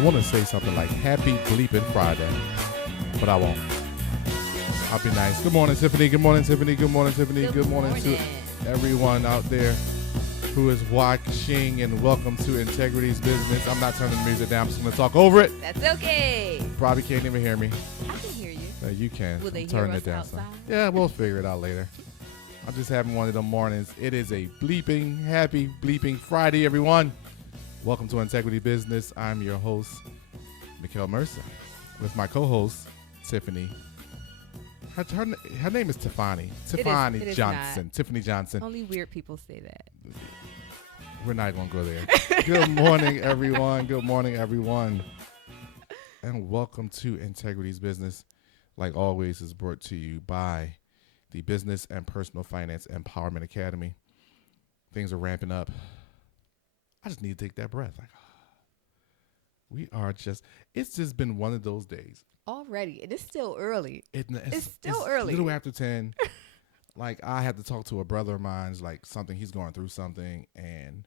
I want to say something like Happy Bleeping Friday, but I won't. I'll be nice. Good morning, Tiffany. Good morning, Tiffany. Good morning, Tiffany. Good morning to everyone out there who is watching, and welcome to Integrity's Business. I'm not turning the music down. I'm just going to talk over it. That's okay. Probably can't even hear me. I can hear you. You can. Will they turn hear it us down outside? some. Yeah, we'll figure it out later. I'm just having one of them mornings. It is a bleeping, happy bleeping Friday, everyone. Welcome to Integrity Business. I'm your host, Mickel Mercer, with my co-host, Tiffany. Her name is Tifphani. Tifphani it is Johnson. not. Tiffany Johnson. Only weird people say that. We're not going to go there. Good morning, everyone. Good morning, everyone. And welcome to Integrity's Business. Like always, is brought to you by the Business and Personal Finance Empowerment Academy. Things are ramping up. I just need to take that breath. It's just been one of those days. Already. It is still early. It's still early. A little after 10. I had to talk to a brother of mine's, he's going through something, and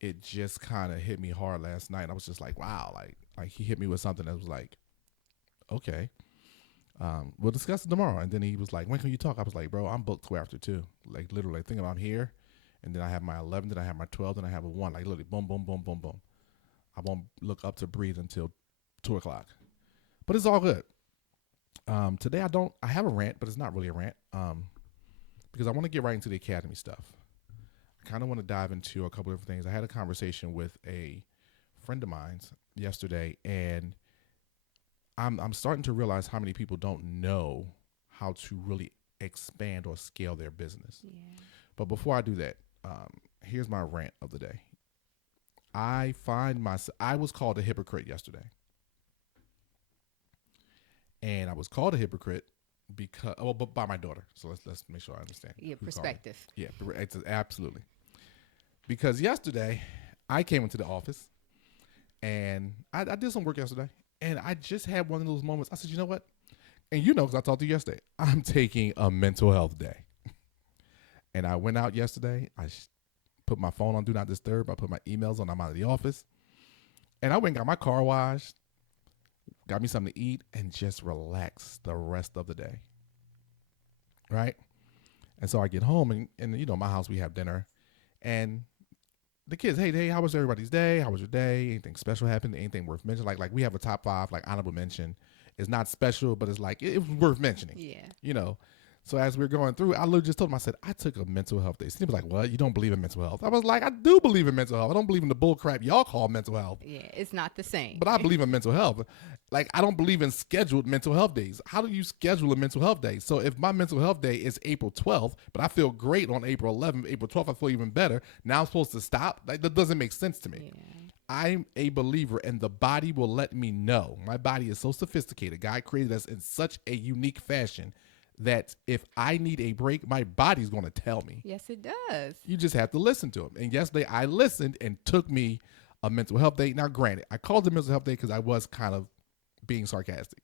it just kind of hit me hard last night. I was just like, wow, like he hit me with something that was like, okay, we'll discuss it tomorrow. And then he was like, when can you talk? I was like, bro, I'm booked 2 after 2. Like, literally, think about I'm here, and then I have my 11, then I have my 12, then I have a 1. Like, literally, boom, boom, boom, boom, boom. I won't look up to breathe until 2 o'clock. But it's all good. Today I have a rant, but it's not really a rant, because I want to get right into the academy stuff. I kind of want to dive into a couple of things. I had a conversation with a friend of mine yesterday, and I'm starting to realize how many people don't know how to really expand or scale their business. Yeah. But before I do that, here's my rant of the day. I was called a hypocrite yesterday. And I was called a hypocrite but by my daughter. So let's make sure I understand. Yeah, perspective. Yeah, absolutely. Because yesterday I came into the office, and I did some work yesterday, and I just had one of those moments. I said, you know what? And because I talked to you yesterday, I'm taking a mental health day. And I went out yesterday. I put my phone on Do Not Disturb. I put my emails on. I'm out of the office. And I went and got my car washed, got me something to eat, and just relax the rest of the day. Right? And so I get home, and my house, we have dinner. And the kids, hey, how was everybody's day? How was your day? Anything special happened? Anything worth mentioning? Like we have a top 5, honorable mention. It's not special, but it's it was worth mentioning. Yeah. So as we were going through, I literally just told him, I said, I took a mental health day. So he was like, what? You don't believe in mental health? I was like, I do believe in mental health. I don't believe in the bull crap y'all call mental health. Yeah, it's not the same. But I believe in mental health. I don't believe in scheduled mental health days. How do you schedule a mental health day? So if my mental health day is April 12th, but I feel great on April 11th, April 12th, I feel even better. Now I'm supposed to stop? That doesn't make sense to me. Yeah. I'm a believer, and the body will let me know. My body is so sophisticated. God created us in such a unique fashion that if I need a break, my body's going to tell me. Yes, it does. You just have to listen to him. And yesterday I listened and took me a mental health day. Now, granted, I called it mental health day because I was kind of being sarcastic.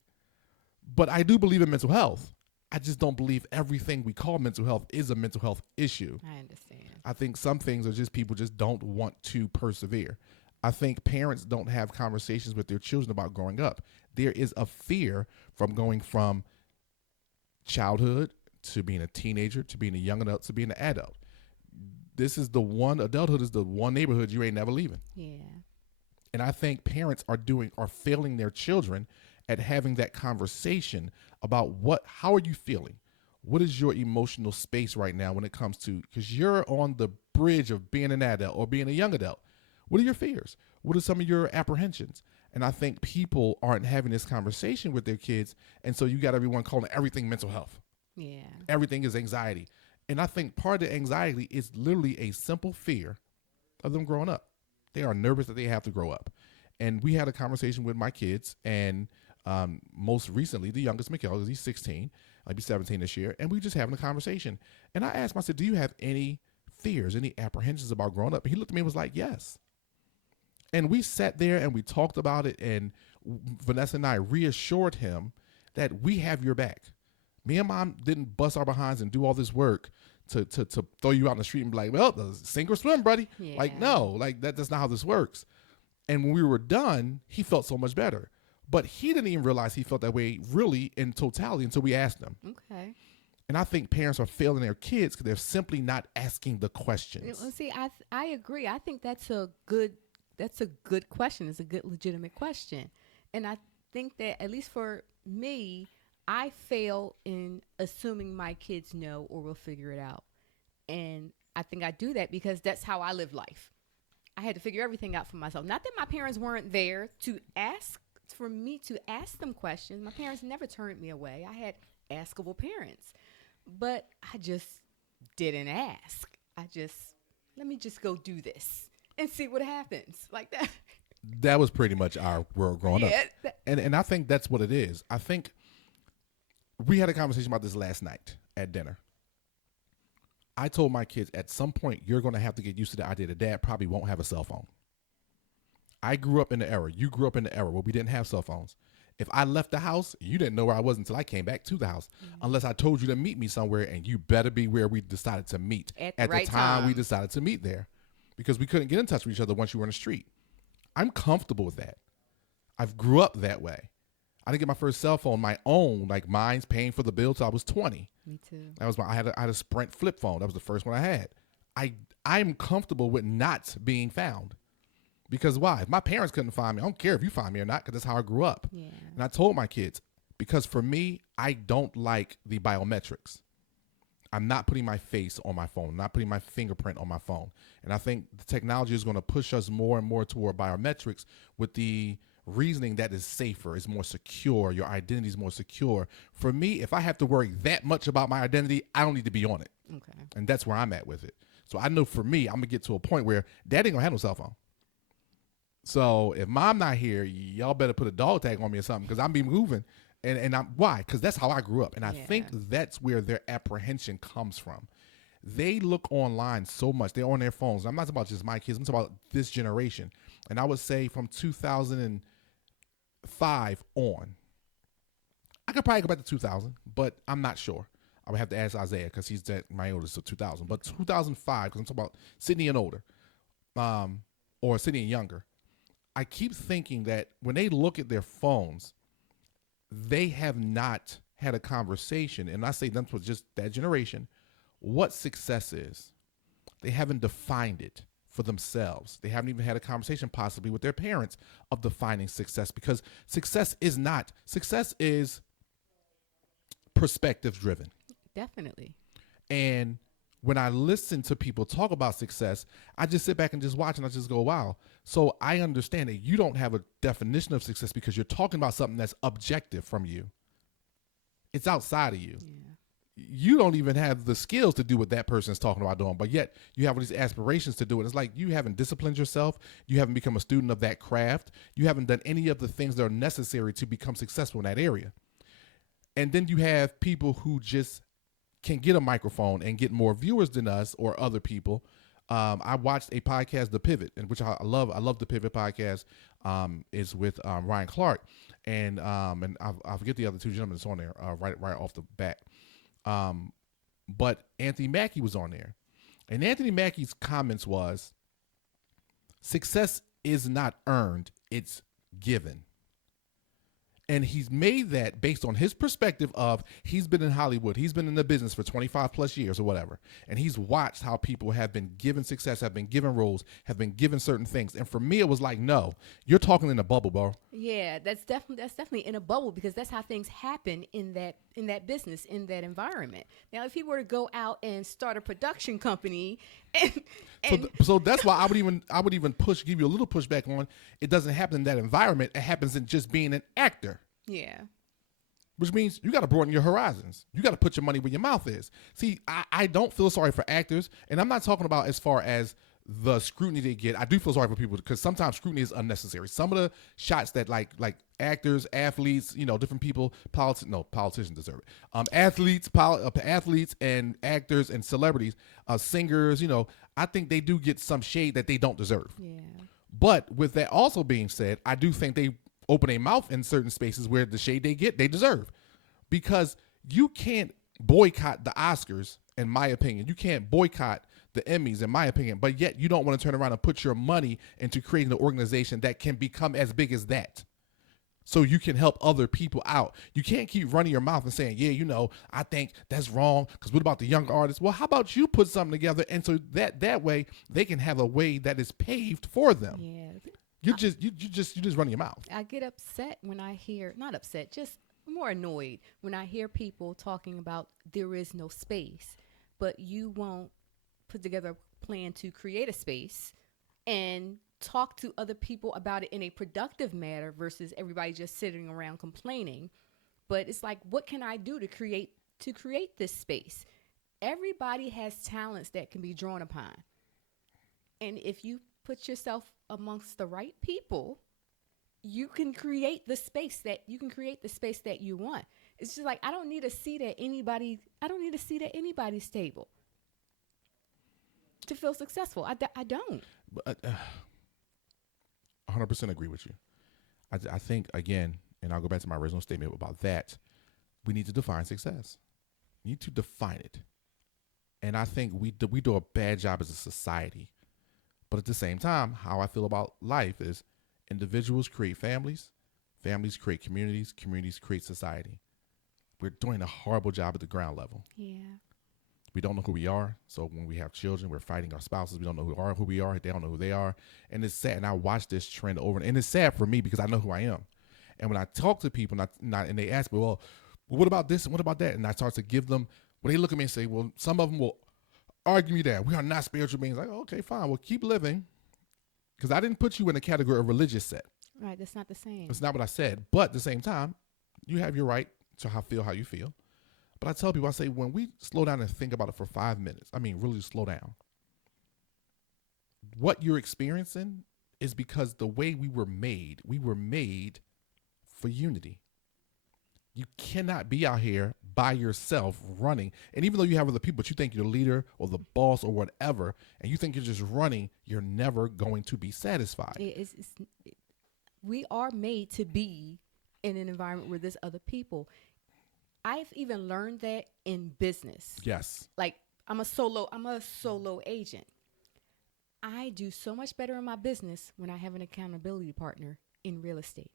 But I do believe in mental health. I just don't believe everything we call mental health is a mental health issue. I understand. I think some things are just people just don't want to persevere. I think parents don't have conversations with their children about growing up. There is a fear from going from childhood to being a teenager to being a young adult to being an adult. Adulthood is the one neighborhood you ain't never leaving. Yeah. And I think parents are failing their children at having that conversation about how are you feeling? What is your emotional space right now when it comes to, because you're on the bridge of being an adult or being a young adult. What are your fears? What are some of your apprehensions? And I think people aren't having this conversation with their kids. And so you got everyone calling everything mental health. Yeah. Everything is anxiety. And I think part of the anxiety is literally a simple fear of them growing up. They are nervous that they have to grow up. And we had a conversation with my kids, and most recently, the youngest, Mickel, he's 16. I'll be 17 this year. And we were just having a conversation. And I asked him, I said, do you have any fears, any apprehensions about growing up? And he looked at me and was like, yes. And we sat there and we talked about it, and Vanessa and I reassured him that we have your back. Me and Mom didn't bust our behinds and do all this work to throw you out in the street and be like, well, sink or swim, buddy. Yeah. No, that's not how this works. And when we were done, he felt so much better. But he didn't even realize he felt that way really in totality until we asked him. Okay. And I think parents are failing their kids because they're simply not asking the questions. Well, see, I agree. I think that's a good question. It's a good legitimate question, and I think that at least for me, I fail in assuming my kids know or will figure it out, and I think I do that because that's how I live life. I had to figure everything out for myself. Not that my parents weren't there to ask for me to ask them questions. My parents never turned me away. I had askable parents, but I just didn't ask. Let me just go do this and see what happens, like that. That was pretty much our world growing up. that- And I think that's what it is. I think we had a conversation about this last night at dinner. I told my kids at some point you're going to have to get used to the idea that dad probably won't have a cell phone. I grew up in the era. You grew up in the era where we didn't have cell phones. If I left the house, you didn't know where I was until I came back to the house, unless I told you to meet me somewhere, and you better be where we decided to meet. At the right time we time. decided to meet there, because we couldn't get in touch with each other once you were in the street. I'm comfortable with that. I've grew up that way. I didn't get my first cell phone, my own, like mine's paying for the bill till I was 20. Me too. I had a Sprint flip phone. That was the first one I had. I'm comfortable with not being found. Because why? If my parents couldn't find me, I don't care if you find me or not, because that's how I grew up. Yeah. And I told my kids, because for me, I don't like the biometrics. I'm not putting my face on my phone. I'm not putting my fingerprint on my phone. And I think the technology is going to push us more and more toward biometrics with the reasoning that is safer, is more secure. Your identity is more secure. For me, if I have to worry that much about my identity, I don't need to be on it. Okay. And that's where I'm at with it. So I know for me, I'm going to get to a point where dad ain't going to have no cell phone. So if mom not here, y'all better put a dog tag on me or something, because I'm be moving. And I'm why? Because that's how I grew up. And I think that's where their apprehension comes from. They look online so much. They're on their phones. I'm not talking about just my kids. I'm talking about this generation. And I would say from 2005 on. I could probably go back to 2000, but I'm not sure. I would have to ask Isaiah because he's my oldest, so 2000. But 2005, because I'm talking about Sydney and older, or Sydney and younger. I keep thinking that when they look at their phones, they have not had a conversation, and I say them for just that generation, what success is. They haven't defined it for themselves. They haven't even had a conversation possibly with their parents of defining success, because success is perspective driven. Definitely. And when I listen to people talk about success, I just sit back and just watch, and I just go, wow. So I understand that you don't have a definition of success because you're talking about something that's objective from you. It's outside of you. Yeah. You don't even have the skills to do what that person is talking about doing, but yet you have all these aspirations to do it. It's like you haven't disciplined yourself. You haven't become a student of that craft. You haven't done any of the things that are necessary to become successful in that area. And then you have people who just can get a microphone and get more viewers than us or other people. I watched a podcast, The Pivot, in which I love. I love The Pivot podcast. Is with Ryan Clark, and I forget the other two gentlemen that's on there right off the bat. But Anthony Mackie was on there, and Anthony Mackie's comments was, success is not earned, it's given. And he's made that based on his perspective of he's been in Hollywood. He's been in the business for 25 plus years or whatever. And he's watched how people have been given success, have been given roles, have been given certain things. And for me, it was like, no, you're talking in a bubble, bro. Yeah, that's definitely in a bubble, because that's how things happen in that business, in that environment. Now, if he were to go out and start a production company, so that's why I would even give you a little pushback on it. Doesn't happen in that environment. It happens in just being an actor. Yeah. Which means you got to broaden your horizons. You got to put your money where your mouth is. See, I don't feel sorry for actors, and I'm not talking about as far as the scrutiny they get. I do feel sorry for people because sometimes scrutiny is unnecessary. Some of the shots that like actors, athletes, different people, politicians deserve it. Athletes and actors and celebrities, singers, I think they do get some shade that they don't deserve. Yeah. But with that also being said, I do think they open a mouth in certain spaces where the shade they get, they deserve. Because you can't boycott the Oscars, in my opinion. You can't boycott the Emmys, in my opinion, but yet you don't want to turn around and put your money into creating an organization that can become as big as that. So you can help other people out. You can't keep running your mouth and saying, yeah, I think that's wrong because what about the younger artists? Well, how about you put something together and so that way they can have a way that is paved for them. Yeah. You just running your mouth. I get upset when I hear, not upset, just more annoyed when I hear people talking about there is no space, but you won't put together a plan to create a space and talk to other people about it in a productive manner versus everybody just sitting around complaining. But it's like, what can I do to create this space? Everybody has talents that can be drawn upon. And if you put yourself amongst the right people, you can create the space that you want. It's just like, I don't need a seat at anybody's table to feel successful. I don't. But 100% agree with you. I think, again, and I'll go back to my original statement about that, we need to define success. We need to define it. And I think we do a bad job as a society. But at the same time, how I feel about life is individuals create families, families create communities, communities create society. We're doing a horrible job at the ground level. Yeah. We don't know who we are. So when we have children, we're fighting our spouses. We don't know who we are. They don't know who they are. And it's sad. And I watch this trend over. And it's sad for me because I know who I am. And when I talk to people and they ask me, well, what about this and what about that? And I start to give them, well, they look at me and say, well, some of them will argue me that we are not spiritual beings. Like, okay, fine. Well, keep living. Because I didn't put you in the category of religious set. Right. That's not the same. That's not what I said. But at the same time, you have your right to feel how you feel. But I tell people, I say, when we slow down and think about it for 5 minutes, I mean, really slow down. What you're experiencing is because the way we were made for unity. You cannot be out here by yourself running. And even though you have other people, but you think you're the leader or the boss or whatever, and you think you're just running, you're never going to be satisfied. We are made to be in an environment where there's other people. I've even learned that in business. Yes. Like, I'm a solo agent. I do so much better in my business when I have an accountability partner in real estate.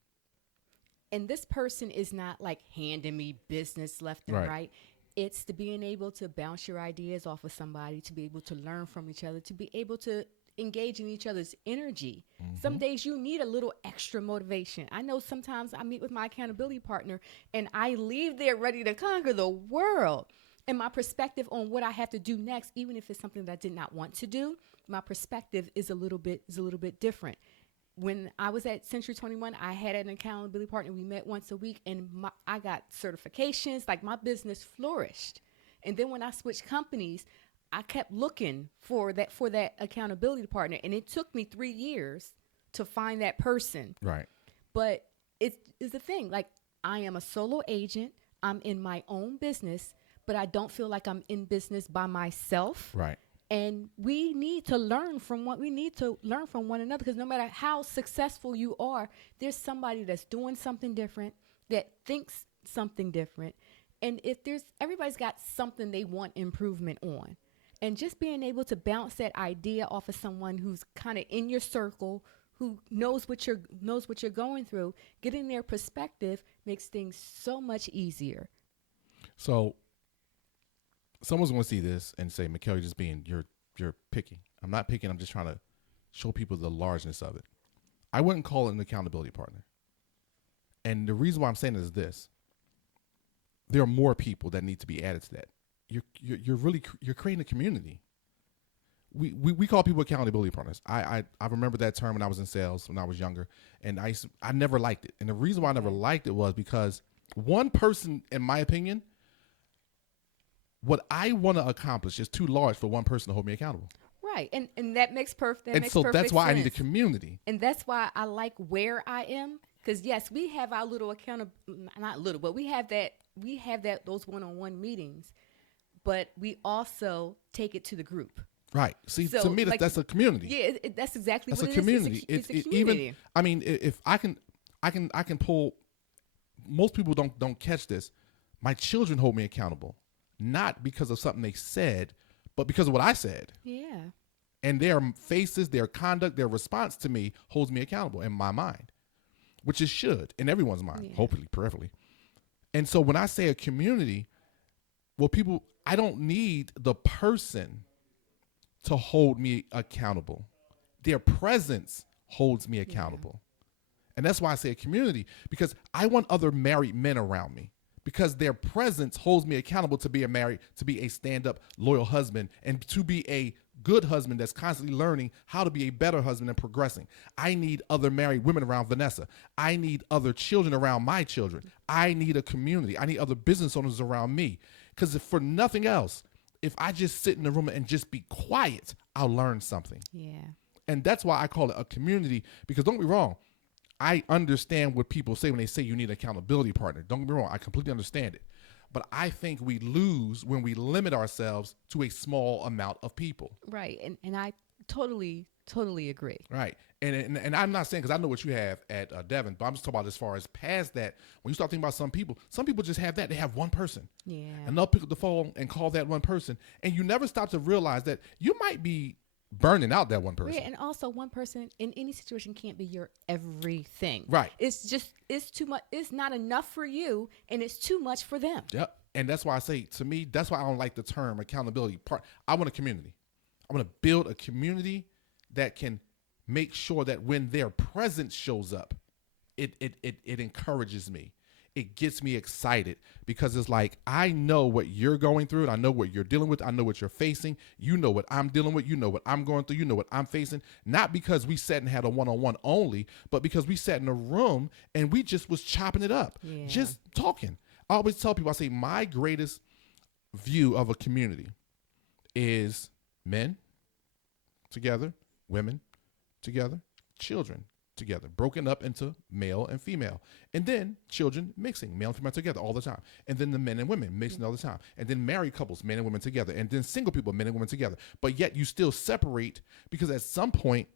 And this person is not like handing me business left and right. It's to being able to bounce your ideas off of somebody, to be able to learn from each other, to be able to engage in each other's energy. Mm-hmm. Some days you need a little extra motivation. I know sometimes I meet with my accountability partner and I leave there ready to conquer the world. And my perspective on what I have to do next, even if it's something that I did not want to do, my perspective is a little bit different. When I was at Century 21, I had an accountability partner. We met once a week and I got certifications. Like, my business flourished. And then when I switched companies, I kept looking for that accountability partner, and it took me 3 years to find that person. Right. But it's the thing. Like, I am a solo agent. I'm in my own business, but I don't feel like I'm in business by myself. Right. And we need to learn from one another, because no matter how successful you are, there's somebody that's doing something different, that thinks something different. And everybody's got something they want improvement on. And just being able to bounce that idea off of someone who's kind of in your circle, who knows what you're going through, getting their perspective makes things so much easier. So someone's going to see this and say, Mickel, you're picking. I'm not picking. I'm just trying to show people the largeness of it. I wouldn't call it an accountability partner. And the reason why I'm saying it is this. There are more people that need to be added to that. You're creating a community. We call people accountability partners. I remember that term when I was in sales when I was younger, and I never liked it. And the reason why I never liked it was because one person, in my opinion, what I want to accomplish is too large for one person to hold me accountable. Right, and that makes perfect. And so that's why sense. I need a community. And that's why I like where I am, because yes, we have our little not little, but we have those one-on-one meetings. But we also take it to the group. Right. See, so, to me, that's a community. Yeah, that's exactly what it is. Community. It's a community. Even, I mean, if I can pull. Most people don't catch this. My children hold me accountable, not because of something they said, but because of what I said. Yeah. And their faces, their conduct, their response to me holds me accountable in my mind, which it should in everyone's mind, hopefully, prayerfully. And so when I say a community, well, people, I don't need the person to hold me accountable. Their presence holds me accountable. And that's why I say a community, because I want other married men around me, because their presence holds me accountable to be a stand-up, loyal husband, and to be a good husband that's constantly learning how to be a better husband and progressing. I need other married women around Vanessa. I need other children around my children. I need a community. I need other business owners around me. Because if for nothing else, if I just sit in the room and just be quiet, I'll learn something. Yeah. And that's why I call it a community, because don't get me wrong, I understand what people say when they say you need an accountability partner. Don't get me wrong, I completely understand it. But I think we lose when we limit ourselves to a small amount of people. Right. And I totally agree. Right. And I'm not saying, because I know what you have at Devon, but I'm just talking about as far as past that. When you start thinking about some people just have that. They have one person. Yeah. And they'll pick up the phone and call that one person. And you never stop to realize that you might be burning out that one person. Yeah, and also one person in any situation can't be your everything. Right. It's too much. It's not enough for you, and it's too much for them. Yep. And that's why I say, to me, that's why I don't like the term accountability part. I want a community. I want to build a community that can make sure that when their presence shows up, it encourages me. It gets me excited, because it's like, I know what you're going through, and I know what you're dealing with. I know what you're facing. You know what I'm dealing with. You know what I'm going through. You know what I'm facing. Not because we sat and had a one-on-one only, but because we sat in a room and we just was chopping it up, just talking. I always tell people, I say, my greatest view of a community is men together, women together, children together, broken up into male and female, and then children mixing male and female together all the time, and then the men and women mixing all the time, and then married couples, men and women together, and then single people, men and women together. But yet you still separate, because at some point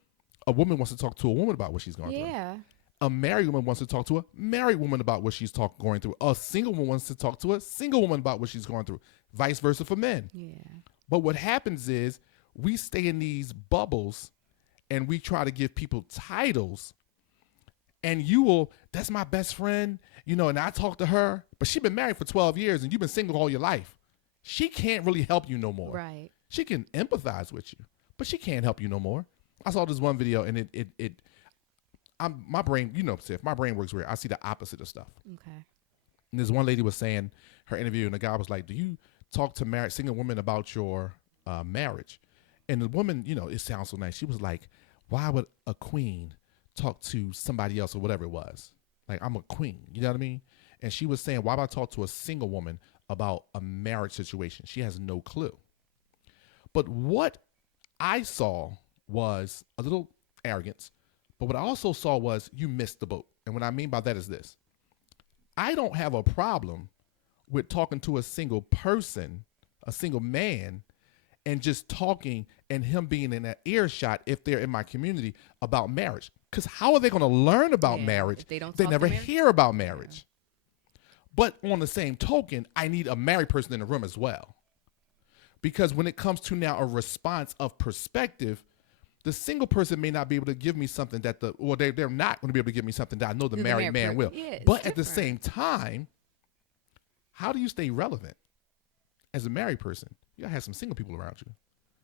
a woman wants to talk to a woman about what she's going through. Yeah. A married woman wants to talk to a married woman about what she's going through. A single woman wants to talk to a single woman about what she's going through. Vice versa for men. Yeah. But what happens is we stay in these bubbles and we try to give people titles. And that's my best friend, and I talk to her, but she's been married for 12 years and you've been single all your life. She can't really help you no more. Right. She can empathize with you, but she can't help you no more. I saw this one video and my brain, Tiff, my brain works weird. I see the opposite of stuff. Okay. And this one lady was saying her interview, and the guy was like, do you talk to married single women about your marriage? And the woman, it sounds so nice. She was like, why would a queen talk to somebody else or whatever it was? Like, I'm a queen, you know what I mean? And she was saying, why would I talk to a single woman about a marriage situation? She has no clue. But what I saw was a little arrogance, but what I also saw was you missed the boat. And what I mean by that is this. I don't have a problem with talking to a single person, a single man, and just talking and him being in that earshot if they're in my community about marriage. Because how are they going to learn about marriage? They don't. They never hear about marriage. But on the same token, I need a married person in the room as well. Because when it comes to now a response of perspective, the single person may not be able to give me something that they're not going to be able to give me something that I know the married man will. Yeah, but at the same time, how do you stay relevant as a married person? You gotta have some single people around you.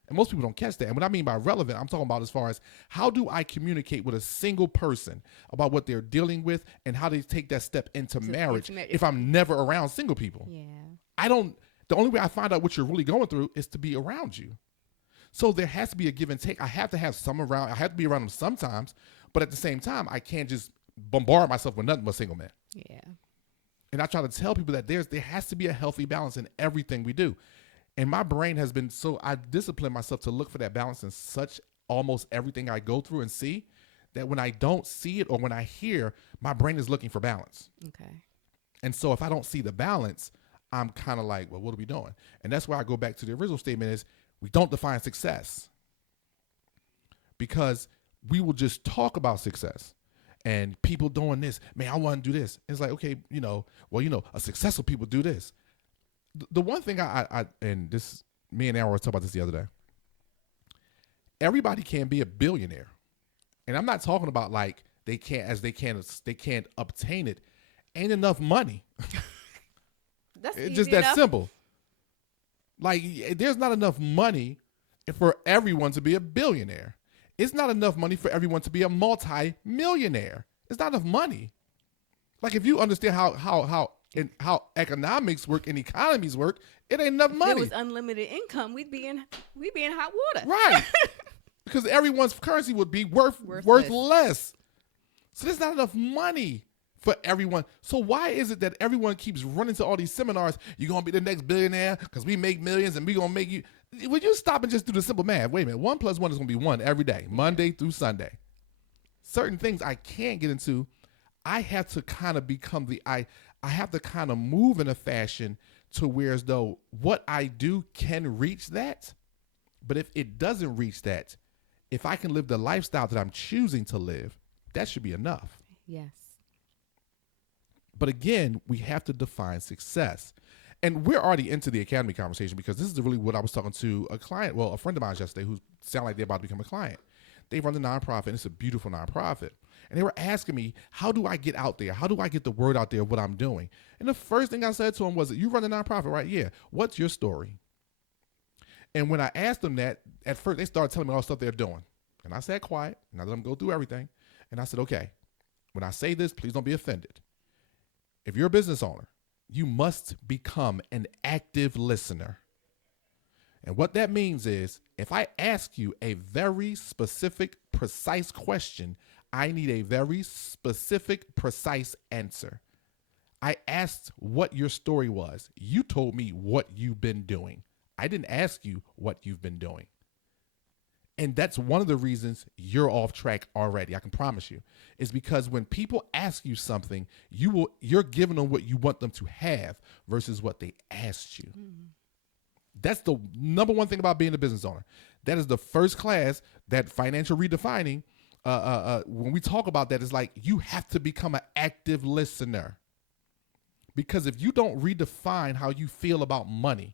And most people don't catch that. And what I mean by relevant, I'm talking about as far as how do I communicate with a single person about what they're dealing with and how they take that step into marriage if I'm never around single people. Yeah. The only way I find out what you're really going through is to be around you. So there has to be a give and take. I have to have some around. I have to be around them sometimes. But at the same time, I can't just bombard myself with nothing but single men. Yeah. And I try to tell people that there has to be a healthy balance in everything we do. And my brain has been I discipline myself to look for that balance in almost everything I go through and see, that when I don't see it or when I hear, my brain is looking for balance. Okay. And so if I don't see the balance, I'm kind of like, well, what are we doing? And that's why I go back to the original statement is we don't define success, because we will just talk about success and people doing this. Man, I want to do this. It's like, okay, a successful people do this. The one thing I and this me and Aaron were talking about this the other day. Everybody can be a billionaire. And I'm not talking about like they can't obtain it. Ain't enough money. That's It's easy just that enough. simple. Like there's not enough money for everyone to be a billionaire. It's not enough money for everyone to be a multi-millionaire. It's not enough money. Like if you understand how economics work and economies work, it ain't enough If money. there was unlimited income, we'd be in hot water. Right. Because everyone's currency would be worth less. So there's not enough money for everyone. So why is it that everyone keeps running to all these seminars? You're going to be the next billionaire because we make millions and we're going to make you. Would you stop and just do the simple math? Wait a minute. 1 + 1 is going to be 1 every day, Monday through Sunday. Certain things I can't get into. I have to kind of become I have to kind of move in a fashion to where as though what I do can reach that. But if it doesn't reach that, if I can live the lifestyle that I'm choosing to live, that should be enough. Yes. But again, we have to define success. And we're already into the academy conversation because this is really what I was talking to a friend of mine yesterday who sounded like they're about to become a client. They run the nonprofit, and it's a beautiful nonprofit. And they were asking me, how do I get out there? How do I get the word out there of what I'm doing? And the first thing I said to them was, you run a nonprofit, right? Yeah. What's your story? And when I asked them that, at first they started telling me all the stuff they're doing. And I sat quiet, and I let them go through everything. And I said, okay, when I say this, please don't be offended. If you're a business owner, you must become an active listener. And what that means is, if I ask you a very specific, precise question, I need a very specific, precise answer. I asked what your story was. You told me what you've been doing. I didn't ask you what you've been doing. And that's one of the reasons you're off track already. I can promise you. Is because when people ask you something, you're giving them what you want them to have versus what they asked you. Mm. That's the number one thing about being a business owner. That is the first class that financial redefining. When we talk about that, it's like you have to become an active listener. Because if you don't redefine how you feel about money,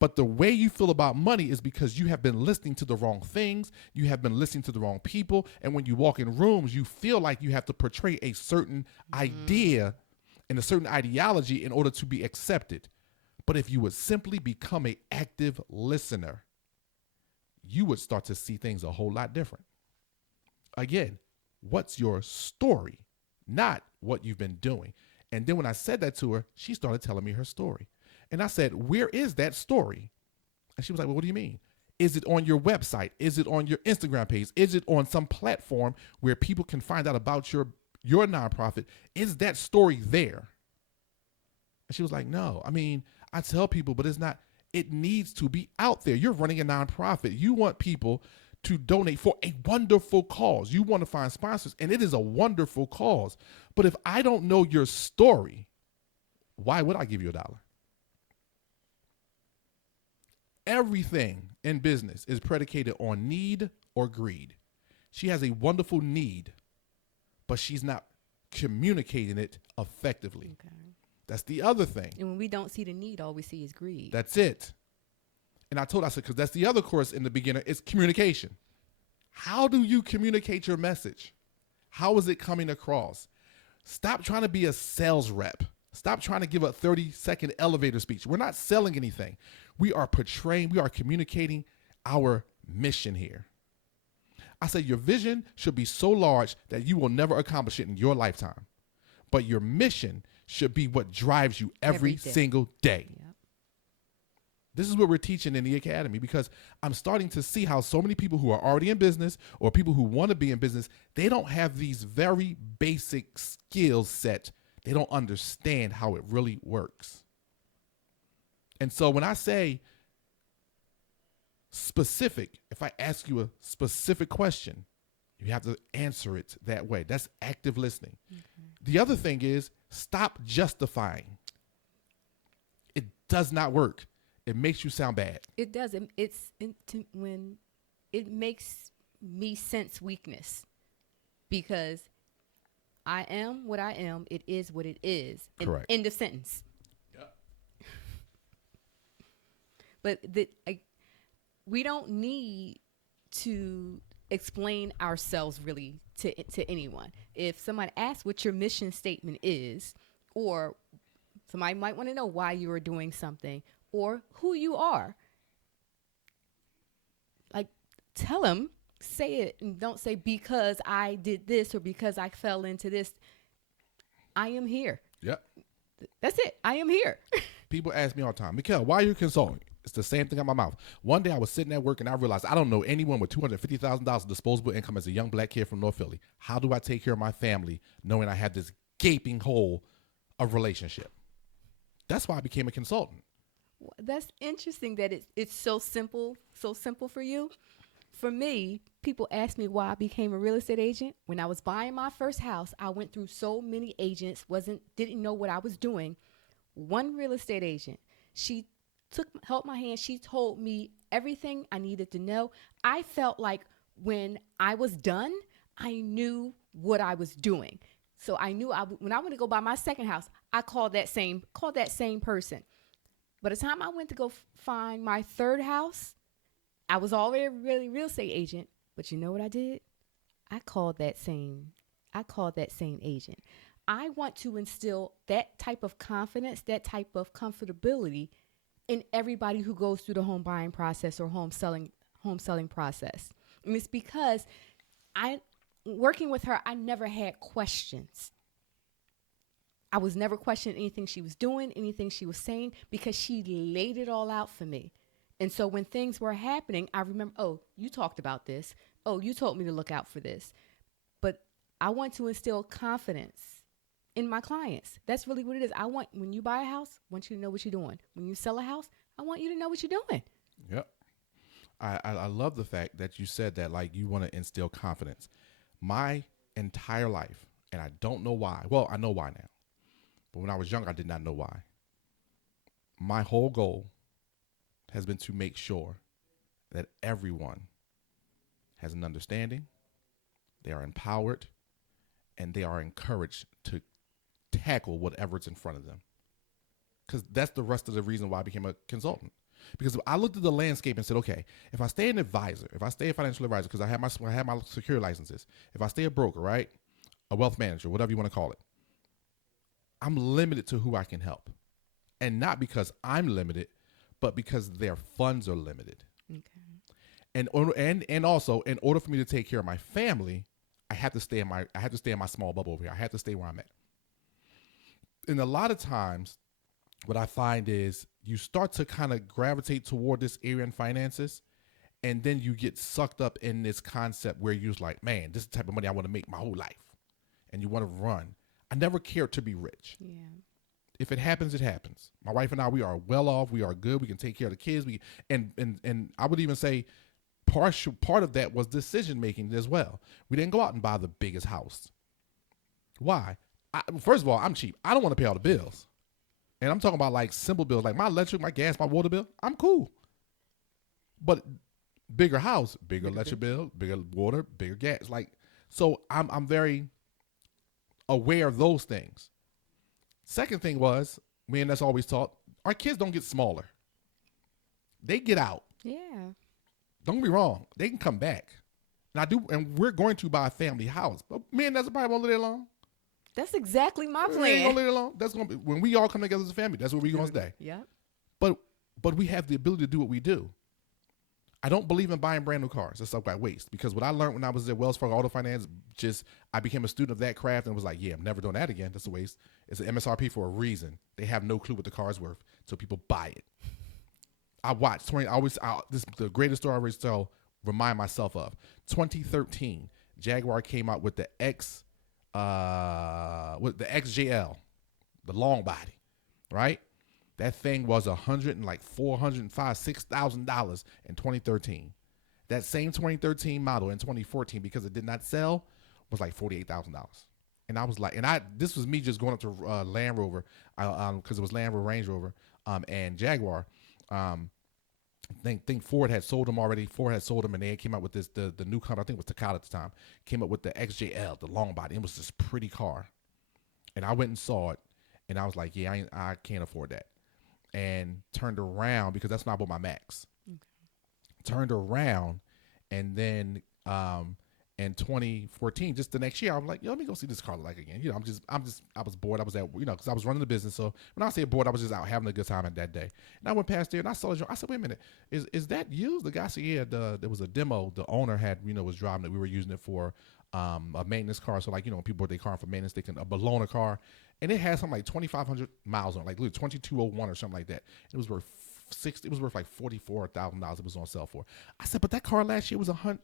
but the way you feel about money is because you have been listening to the wrong things. You have been listening to the wrong people. And when you walk in rooms, you feel like you have to portray a certain idea and a certain ideology in order to be accepted. But if you would simply become an active listener, you would start to see things a whole lot different. Again, what's your story? Not what you've been doing. And then when I said that to her, she started telling me her story. And I said, where is that story? And she was like, well, what do you mean? Is it on your website? Is it on your Instagram page? Is it on some platform where people can find out about your nonprofit? Is that story there? And she was like, no. I mean, I tell people, but it's not. It needs to be out there. You're running a nonprofit. You want people to donate for a wonderful cause. You want to find sponsors, and it is a wonderful cause. But if I don't know your story, why would I give you $1? Everything in business is predicated on need or greed. She has a wonderful need, but she's not communicating it effectively. Okay. That's the other thing. And when we don't see the need, all we see is greed. That's it. And I said, because that's the other course in the beginner, is communication. How do you communicate your message? How is it coming across? Stop trying to be a sales rep. Stop trying to give a 30-second elevator speech. We're not selling anything. We are portraying, we are communicating our mission here. I said your vision should be so large that you will never accomplish it in your lifetime. But your mission should be what drives you every single day. Yep. This is what we're teaching in the academy, because I'm starting to see how so many people who are already in business or people who want to be in business, they don't have these very basic skill set. They don't understand how it really works. And so when I say specific, if I ask you a specific question, you have to answer it that way. That's active listening. Okay. The other thing is stop justifying. It does not work. It makes you sound bad. It does. When it makes me sense weakness, because I am what I am. It is what it is. Correct. End of sentence. But we don't need to explain ourselves really to anyone. If somebody asks what your mission statement is, or somebody might want to know why you are doing something or who you are, like, tell them, say it, and don't say because I did this or because I fell into this. I am here. Yep. That's it. I am here. People ask me all the time, Mickel, why are you consulting? It's the same thing out my mouth. One day I was sitting at work and I realized I don't know anyone with $250,000 of disposable income as a young black kid from North Philly. How do I take care of my family knowing I have this gaping hole of relationship? That's why I became a consultant. That's interesting that it's so simple for you. For me, people ask me why I became a real estate agent. When I was buying my first house, I went through so many agents, didn't know what I was doing. One real estate agent, she held my hand. She told me everything I needed to know. I felt like when I was done, I knew what I was doing. So I knew when I went to go buy my second house, I called that same person. By the time I went to go find my third house, I was already a really real estate agent. But you know what I did? I called that same agent. I want to instill that type of confidence, that type of comfortability in everybody who goes through the home buying process or home selling process. And it's because working with her, I never had questions. I was never questioning anything she was doing, anything she was saying, because she laid it all out for me. And so when things were happening, I remember, oh, you talked about this. Oh, you told me to look out for this. But I want to instill confidence in my clients. That's really what it is. When you buy a house, I want you to know what you're doing. When you sell a house, I want you to know what you're doing. Yep. I love the fact that you said that, like, you want to instill confidence. My entire life, and I don't know why. Well, I know why now. But when I was young, I did not know why. My whole goal has been to make sure that everyone has an understanding, they are empowered, and they are encouraged to tackle whatever's in front of them. Because that's the rest of the reason why I became a consultant. Because I looked at the landscape and said, okay, if I stay an advisor, if I stay a financial advisor, because I have my security licenses, if I stay a broker, right, a wealth manager, whatever you want to call it, I'm limited to who I can help. And not because I'm limited, but because their funds are limited. Okay. And also, in order for me to take care of my family, I have to stay in my small bubble over here. I have to stay where I'm at. And a lot of times, what I find is you start to kind of gravitate toward this area in finances, and then you get sucked up in this concept where you're like, man, this is the type of money I want to make my whole life. And you want to run. I never cared to be rich. Yeah. If it happens, it happens. My wife and I, we are well off. We are good. We can take care of the kids. And I would even say part of that was decision making as well. We didn't go out and buy the biggest house. Why? First of all, I'm cheap. I don't want to pay all the bills. And I'm talking about like simple bills, like my electric, my gas, my water bill. I'm cool. But bigger house, bigger electric bill, bigger water, bigger gas. Like, so I'm very aware of those things. Second thing was, man, that's always taught, our kids don't get smaller. They get out. Yeah. Don't get me wrong. They can come back. And we're going to buy a family house. But man, that's probably won't live there long. That's exactly my plan. We ain't gonna live there long. That's gonna be when we all come together as a family, that's where we're gonna stay. Yeah. But we have the ability to do what we do. I don't believe in buying brand new cars. That's stuff I waste. Because what I learned when I was at Wells Fargo Auto Finance, I became a student of that craft and was like, yeah, I'm never doing that again. That's a waste. It's an MSRP for a reason. They have no clue what the car's worth, so people buy it. I watched this is the greatest story I always remind myself of. 2013, Jaguar came out with the XJL, the long body, right? That thing was $6,000 in 2013. That same 2013 model in 2014, because it did not sell, was like $48,000. And I was like, this was me just going up to Land Rover, because it was Land Rover, Range Rover, and Jaguar. Think Ford had sold them already. Ford had sold them, and they came out with this the new car. I think it was Takata at the time. Came up with the XJL, the long body. It was this pretty car, and I went and saw it, and I was like, yeah, I can't afford that. and turned around because that's when I bought my Max. Okay. Turned around, and then in 2014, just the next year, I'm like, yo, let me go see this car like again. You know, I was bored. I was at, because I was running the business. So when I say bored, I was just out having a good time at that day. And I went past there and I saw it. I said, wait a minute, is that used? The guy said, yeah, there was a demo. The owner had, was driving it. We were using it for a maintenance car. So like, when people bought their car for maintenance, they can loan a car. And it had something like 2,500 miles on it, like literally 2201 or something like that. It was worth it was worth like $44,000 it was on sale for. I said, but that car last year was $100,000.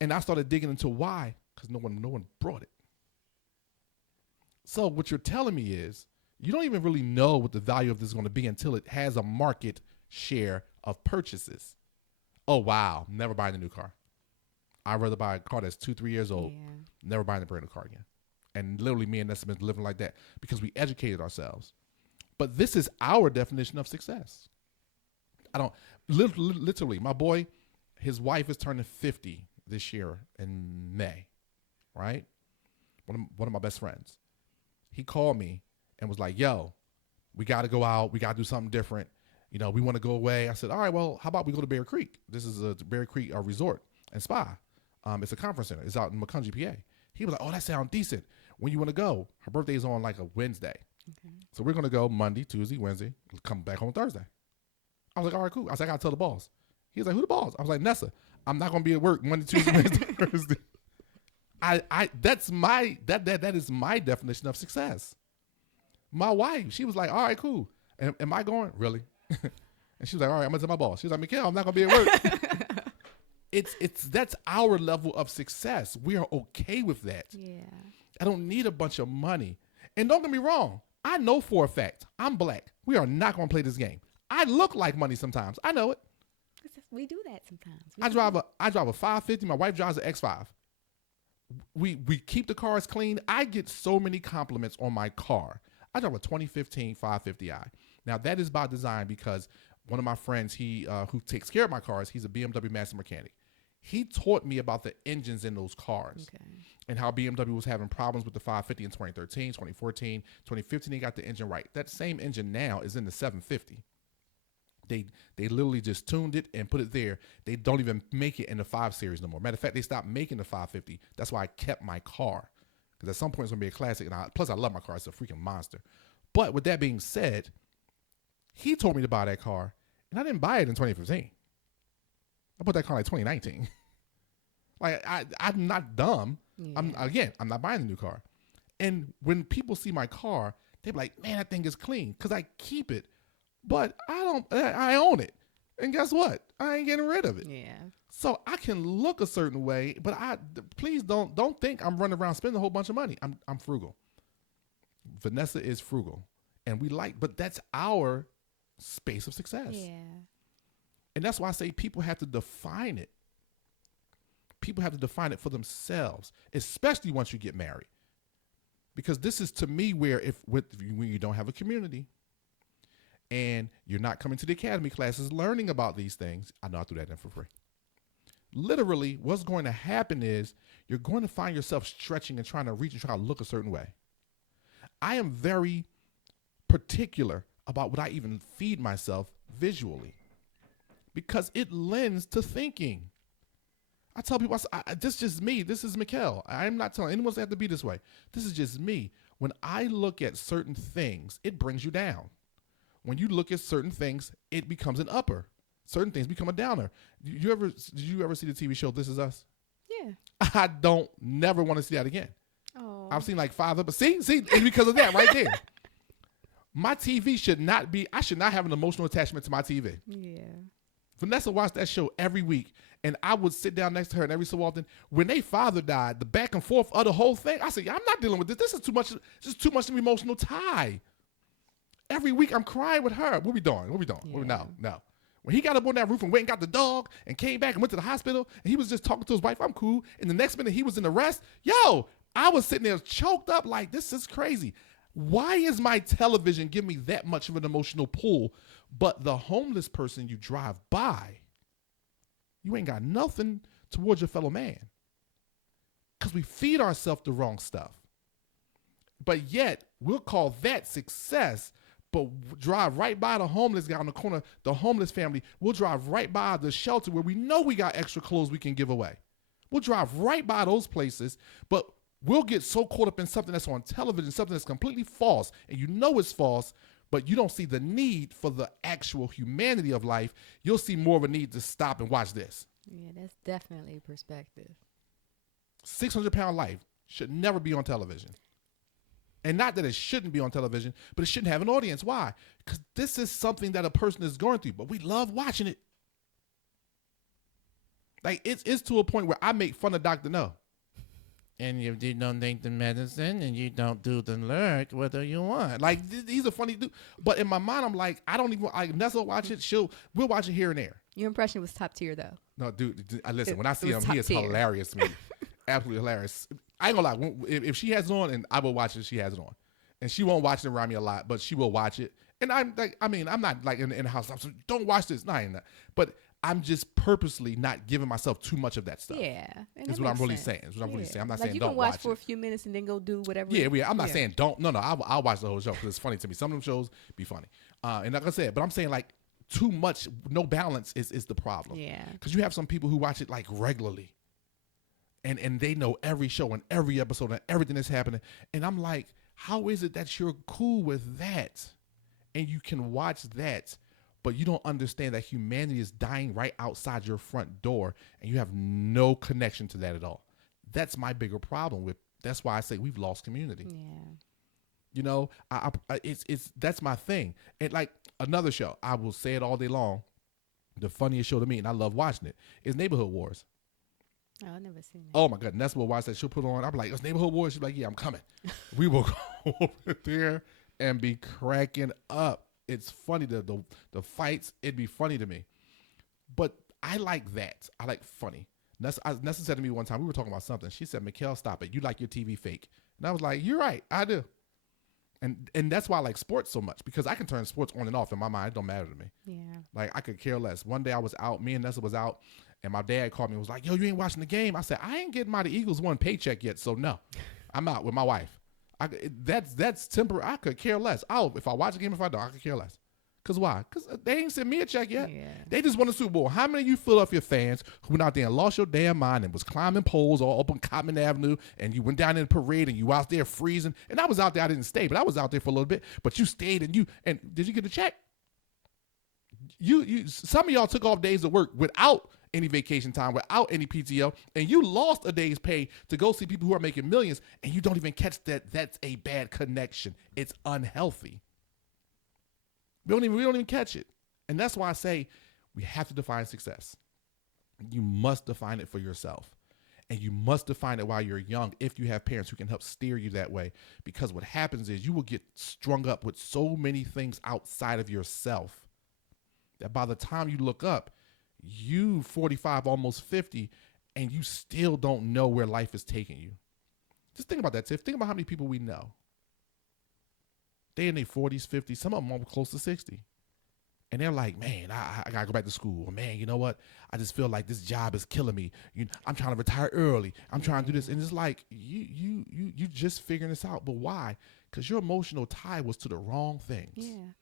And I started digging into why, because no one brought it. So what you're telling me is you don't even really know what the value of this is going to be until it has a market share of purchases. Oh, wow. Never buying a new car. I'd rather buy a car that's 2-3 years old. Yeah. Never buying a brand new car again. And literally me and Nessa been living like that because we educated ourselves. But this is our definition of success. I don't, literally, my boy, his wife is turning 50 this year in May, right? One of my best friends. He called me and was like, yo, we got to go out. We got to do something different. We want to go away. I said, all right, well, how about we go to Bear Creek? This is a Bear Creek resort and spa. It's a conference center. It's out in Macungie, PA. He was like, oh, that sounds decent. When you want to go? Her birthday is on like a Wednesday. Okay. So we're going to go Monday, Tuesday, Wednesday, come back home Thursday. I was like, all right, cool. I was like, I got to tell the boss. He was like, who the boss? I was like, Nessa. I'm not gonna be at work Monday, Tuesday, Wednesday, Thursday. That is my definition of success. My wife, she was like, all right, cool. And am I going? Really? And she was like, all right, I'm gonna tell my boss. She was like, Mickel, I'm not gonna be at work. That's our level of success. We are okay with that. Yeah. I don't need a bunch of money. And don't get me wrong, I know for a fact I'm black. We are not gonna play this game. I look like money sometimes. I know it. We do that sometimes. I drive a 550. My wife drives an X5. We keep the cars clean. I get so many compliments on my car. I drive a 2015 550i. Now that is by design because one of my friends, who takes care of my cars, he's a BMW master mechanic. He taught me about the engines in those cars and how BMW was having problems with the 550 in 2013, 2014, 2015. They got the engine right. That same engine now is in the 750. They literally just tuned it and put it there. They don't even make it in the 5 Series no more. Matter of fact, they stopped making the 550. That's why I kept my car. Because at some point it's going to be a classic. And plus, I love my car. It's a freaking monster. But with that being said, he told me to buy that car. And I didn't buy it in 2015. I bought that car in like 2019. Like, I'm not dumb. Yeah. I'm not buying a new car. And when people see my car, they're like, man, that thing is clean. Because I keep it. But I own it. And guess what? I ain't getting rid of it. Yeah. So I can look a certain way, but please don't think I'm running around spending a whole bunch of money. I'm frugal. Vanessa is frugal. And but that's our space of success. Yeah. And that's why I say people have to define it. People have to define it for themselves, especially once you get married. Because this is to me where when you don't have a community, and you're not coming to the academy classes learning about these things. I know I threw that in for free. Literally, what's going to happen is you're going to find yourself stretching and trying to reach and try to look a certain way. I am very particular about what I even feed myself visually because it lends to thinking. I tell people, this is just me. This is Mickel. I'm not telling anyone to have to be this way. This is just me. When I look at certain things, it brings you down. When you look at certain things, it becomes an upper. Certain things become a downer. Did you ever see the TV show This Is Us? Yeah. I don't never want to see that again. Oh. I've seen like 5 of them. See, it's because of that right there. My TV I should not have an emotional attachment to my TV. Yeah. Vanessa watched that show every week, and I would sit down next to her, and every so often, when their father died, the back and forth of the whole thing, I said, I'm not dealing with this. This is too much. This is too much of an emotional tie. Every week I'm crying with her. What we doing? Yeah. No. When he got up on that roof and went and got the dog and came back and went to the hospital and he was just talking to his wife, I'm cool. And the next minute he was in the rest. Yo, I was sitting there choked up like, this is crazy. Why is my television giving me that much of an emotional pull? But the homeless person you drive by, you ain't got nothing towards your fellow man. Because we feed ourselves the wrong stuff. But yet, we'll call that success. but drive right by the homeless guy on the corner, the homeless family. We'll drive right by the shelter where we know we got extra clothes we can give away. We'll drive right by those places, but we'll get so caught up in something that's on television, something that's completely false, and you know it's false, but you don't see the need for the actual humanity of life. You'll see more of a need to stop and watch this. Yeah, that's definitely perspective. 600-pound life should never be on television. And not that it shouldn't be on television, but it shouldn't have an audience. Why? Because this is something that a person is going through, but we love watching it. Like, it's to a point where I make fun of Dr. No. And if you don't take the medicine and you don't do the lyric, what do you want? Like, he's a funny dude. But in my mind, I'm like, I don't even, like, Nessa will watch it. We'll watch it here and there. Your impression was top tier, though. No, dude, listen, when I see him, he is tier. hilarious to me. Absolutely hilarious. I ain't gonna lie. If she has it on, and I will watch it, she has it on. And she won't watch it around me a lot, but she will watch it. And I'm like, I'm not like in the house. I'm saying, don't watch this. No, I ain't that. But I'm just purposely not giving myself too much of that stuff. Yeah. That's what I'm really saying. That's what I'm really saying. I'm not saying don't watch it. You can watch for a few minutes and then go do whatever. Yeah. I'm not saying don't. No. I'll watch the whole show because it's funny to me. Some of them shows be funny. And like I said, but I'm saying like too much, no balance is the problem. Yeah. Because you have some people who watch it like regularly. And they know every show and every episode and everything that's happening. And I'm like, how is it that you're cool with that? And you can watch that, but you don't understand that humanity is dying right outside your front door and you have no connection to that at all. That's my bigger problem with, that's why I say we've lost community. Yeah. You know, that's my thing. And like another show, I will say it all day long, the funniest show to me, and I love watching it, is Neighborhood Wars. Oh, I've never seen that. Oh my God. And that's what watch that she'll put on. I'm like, it's Neighborhood Wars. She's like, yeah, I'm coming. We will go over there and be cracking up. It's funny. The fights, it'd be funny to me. But I like that. I like funny. Nessa said to me one time, we were talking about something. She said, Mickel, stop it. You like your TV fake. And I was like, you're right. I do. And that's why I like sports so much, because I can turn sports on and off in my mind. It don't matter to me. Yeah. Like, I could care less. One day I was out. Me and Nessa was out. And my dad called me and was like, yo, you ain't watching the game? I said, I ain't getting my Eagles one paycheck yet, so no. I'm out with my wife. That's temporary. I could care less. If I watch a game, if I don't, I could care less. Because why? Because they ain't sent me a check yet. Yeah. They just won the Super Bowl. How many of you Philadelphia fans who went out there and lost your damn mind and was climbing poles all up on Cottman Avenue, and you went down in the parade and you out there freezing? And I was out there. I didn't stay, but I was out there for a little bit. But you stayed and did you get a check? Some of y'all took off days of work without any vacation time, without any PTO, and you lost a day's pay to go see people who are making millions, and you don't even catch that. That's a bad connection. It's unhealthy. We don't even catch it. And that's why I say we have to define success. You must define it for yourself. And you must define it while you're young if you have parents who can help steer you that way. Because what happens is you will get strung up with so many things outside of yourself that by the time you look up, you 45, almost 50, and you still don't know where life is taking you. Just think about that, Tiff. Think about how many people we know. They in their 40s, 50s, some of them are close to 60. And they're like, man, I got to go back to school. Or, man, you know what? I just feel like this job is killing me. I'm trying to retire early. I'm trying to do this. And it's like, you just figuring this out. But why? Because your emotional tie was to the wrong things. Yeah.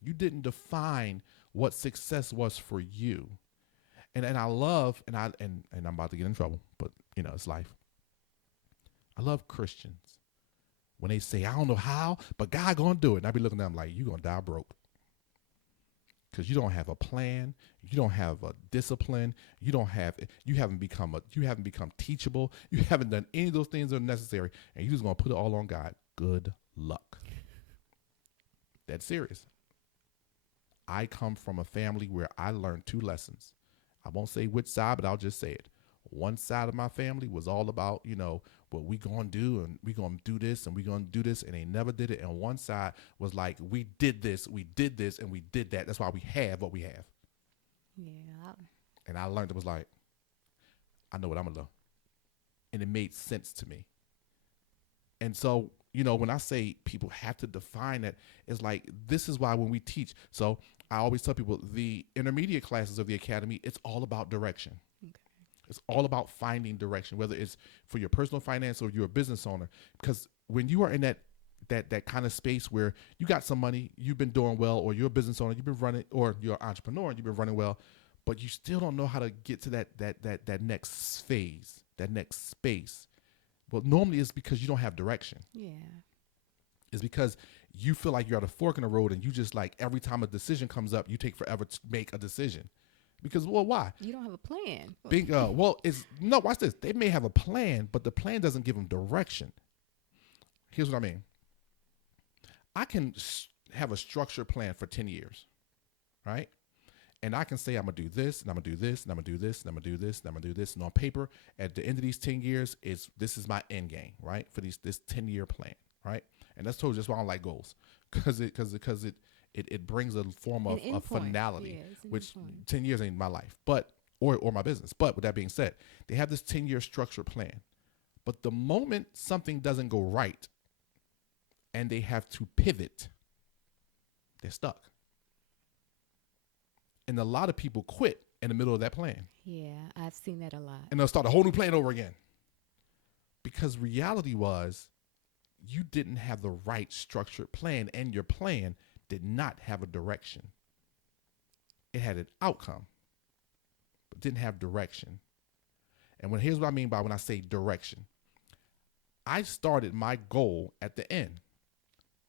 You didn't define what success was for you. And I love, and I'm about to get in trouble, but, it's life. I love Christians. When they say, I don't know how, but God gonna do it. And I be looking at them like, you gonna die broke. Because you don't have a plan. You don't have a discipline. You haven't become teachable. You haven't done any of those things that are necessary. And you just gonna put it all on God. Good luck. That's serious. I come from a family where I learned two lessons. I won't say which side, but I'll just say it. One side of my family was all about, what we gonna do, and we gonna do this, and we gonna do this, and they never did it. And one side was like, we did this, and we did that. That's why we have what we have. Yeah. And I learned it was like, I know what I'm gonna do. And it made sense to me. And so, when I say people have to define it, it's like, this is why when we teach, so I always tell people the intermediate classes of the academy, it's all about direction. Okay. It's all about finding direction, whether it's for your personal finance or you're a business owner. Because when you are in that that kind of space where you got some money, you've been doing well, or you're a business owner, you've been running, or you're an entrepreneur and you've been running well, but you still don't know how to get to that next phase, that next space. Well, normally it's because you don't have direction. Yeah. It's because you feel like you're at a fork in the road and you just like every time a decision comes up, you take forever to make a decision. Because, well, why? You don't have a plan. Watch this. They may have a plan, but the plan doesn't give them direction. Here's what I mean. I can have a structured plan for 10 years, right? And I can say I'm going to do this, and I'm going to do this, and I'm going to do this, and I'm going to do this, and I'm going to do this. And on paper, at the end of these 10 years, this is my end game, right? For this 10-year plan, right? And that's totally just why I don't like goals. Because it brings a form of finality, which 10 years ain't my life, but or my business. But with that being said, they have this 10-year structured plan. But the moment something doesn't go right and they have to pivot, they're stuck. And a lot of people quit in the middle of that plan. Yeah, I've seen that a lot. And they'll start a whole new plan over again. Because reality was you didn't have the right structured plan, and your plan did not have a direction. It had an outcome, but didn't have direction. And here's what I mean by when I say direction. I started my goal at the end.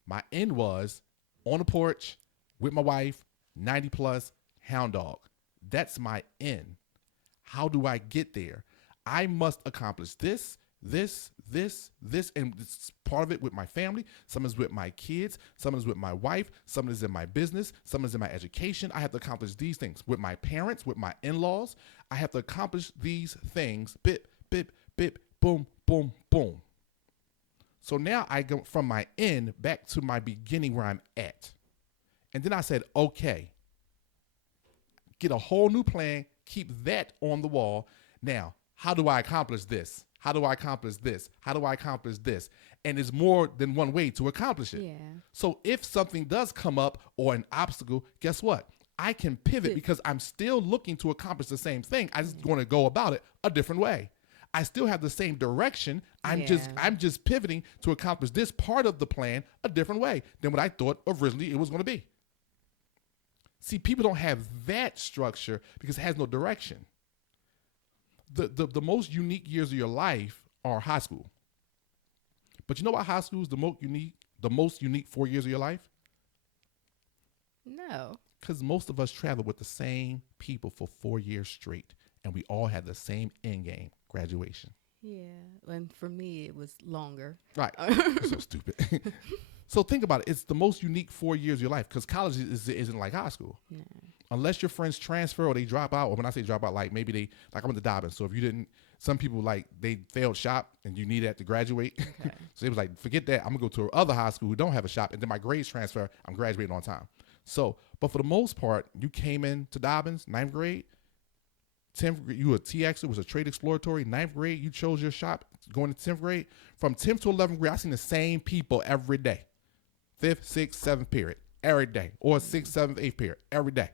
My end was on the porch with my wife, 90 plus, hound dog. That's my end. How do I get there? I must accomplish this, and it's part of it with my family. Some is with my kids. Some is with my wife. Some is in my business. Some is in my education. I have to accomplish these things with my parents, with my in-laws. I have to accomplish these things. Bip, bip, bip, boom, boom, boom. So now I go from my end back to my beginning where I'm at. And then I said, okay, get a whole new plan, keep that on the wall. Now, how do I accomplish this? How do I accomplish this? How do I accomplish this? And there's more than one way to accomplish it. Yeah. So if something does come up or an obstacle, guess what? I can pivot because I'm still looking to accomplish the same thing. I just going to go about it a different way. I still have the same direction. I'm just pivoting to accomplish this part of the plan a different way than what I thought originally it was going to be. See, people don't have that structure because it has no direction. The most unique years of your life are high school. But you know why high school is the most unique 4 years of your life? No. Because most of us travel with the same people for 4 years straight, and we all had the same end game, graduation. Yeah, and for me, it was longer. Right. So stupid. So think about it. It's the most unique 4 years of your life because college isn't like high school. No. Unless your friends transfer or they drop out, or when I say drop out, like maybe I went to Dobbins. So if you didn't, some people like they failed shop and you need that to graduate. Okay. So it was like, forget that. I'm going to go to other high school who don't have a shop. And then my grades transfer. I'm graduating on time. So, but for the most part, you came in to Dobbins, 9th grade, 10th grade, you were a TX, it was a trade exploratory. 9th grade, you chose your shop going to 10th grade. From 10th to 11th grade, I seen the same people every day. 5th, 6th, 7th period, every day. Or 6th, 7th, 8th period, every day.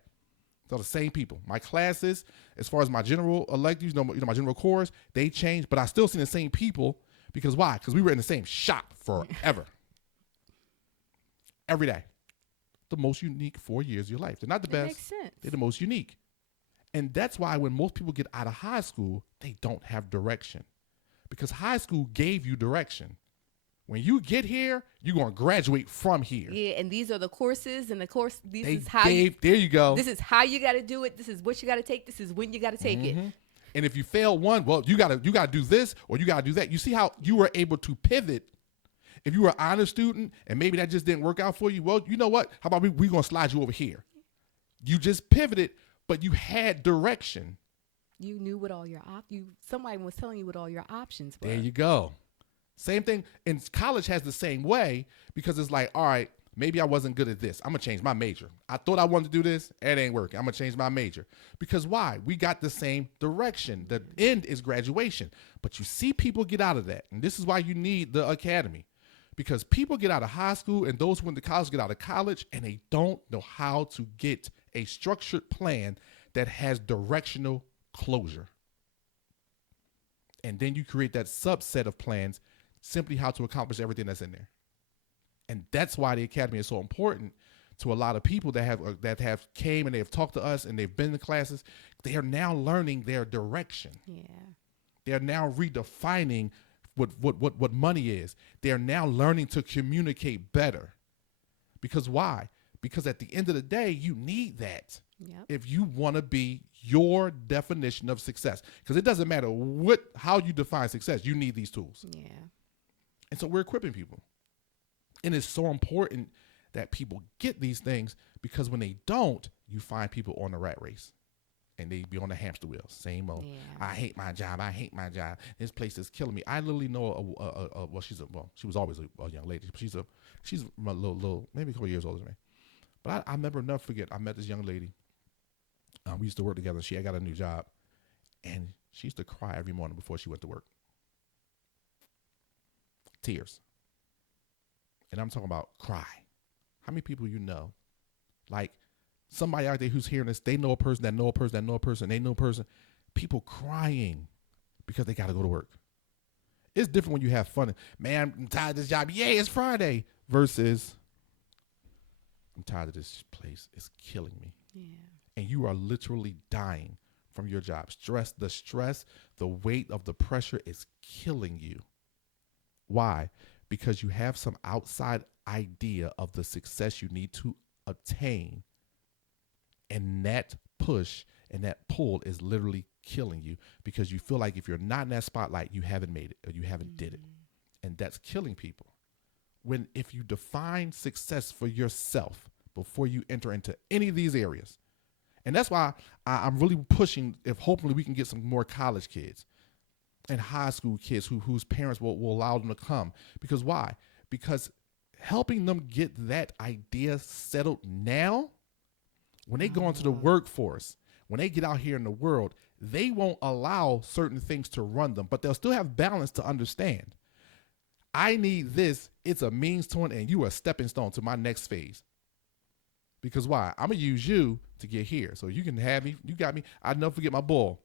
So the same people. My classes, as far as my general electives, my general course, they changed, but I still seen the same people because why? Because we were in the same shop forever. Every day. The most unique 4 years of your life. They're not the best. Makes sense. They're the most unique. And that's why when most people get out of high school, they don't have direction. Because high school gave you direction. When you get here, you're going to graduate from here. Yeah, and these are the courses, and there you go. This is how you got to do it. This is what you got to take. This is when you got to take it. And if you fail one, well, you got to do this or you got to do that. You see how you were able to pivot. If you were an honor student and maybe that just didn't work out for you, well, you know what? How about we going to slide you over here? You just pivoted, but you had direction. You knew what all your somebody was telling you what all your options were. There you go. Same thing. And college has the same way because it's like, all right, maybe I wasn't good at this. I'm going to change my major. I thought I wanted to do this. It ain't working. I'm going to change my major. Because why? We got the same direction. The end is graduation. But you see people get out of that. And this is why you need the academy. Because people get out of high school and those who went to college get out of college and they don't know how to get a structured plan that has directional closure. And then you create that subset of plans, simply how to accomplish everything that's in there. And that's why the academy is so important to a lot of people that have came and they've talked to us and they've been in classes. They are now learning their direction. Yeah. They are now redefining what money is. They are now learning to communicate better. Because why? Because at the end of the day, you need that. Yep. If you want to be your definition of success. Because it doesn't matter how you define success, you need these tools. Yeah. And so we're equipping people. And it's so important that people get these things, because when they don't, you find people on the rat race. And they be on the hamster wheel. Same old. Yeah. I hate my job. This place is killing me. I literally know she was always a young lady. She's a little, maybe a couple years older than me. But I never forget. I met this young lady. We used to work together. She had got a new job, and she used to cry every morning before she went to work. Tears. And I'm talking about cry. How many people you know, like somebody out there who's hearing this, they know a person that know a person that know a person, they know a person, people crying because they got to go to work. It's different when you have fun. Man, I'm tired of this job. Yay, it's Friday. Versus, I'm tired of this place. It's killing me. Yeah. And you are literally dying from your job. The stress, the weight of the pressure is killing you. Why? Because you have some outside idea of the success you need to obtain. And that push and that pull is literally killing you, because you feel like if you're not in that spotlight, you haven't made it or you haven't did it. And that's killing people. When if you define success for yourself before you enter into any of these areas, and that's why I'm really pushing, if hopefully we can get some more college kids and high school kids whose parents will allow them to come. Because why? Because helping them get that idea settled now, when they go into the workforce, when they get out here in the world, they won't allow certain things to run them, but they'll still have balance to understand. I need this. It's a means to an end. You are a stepping stone to my next phase. Because why? I'm going to use you to get here. So you can have me. You got me. I'll never forget my boy,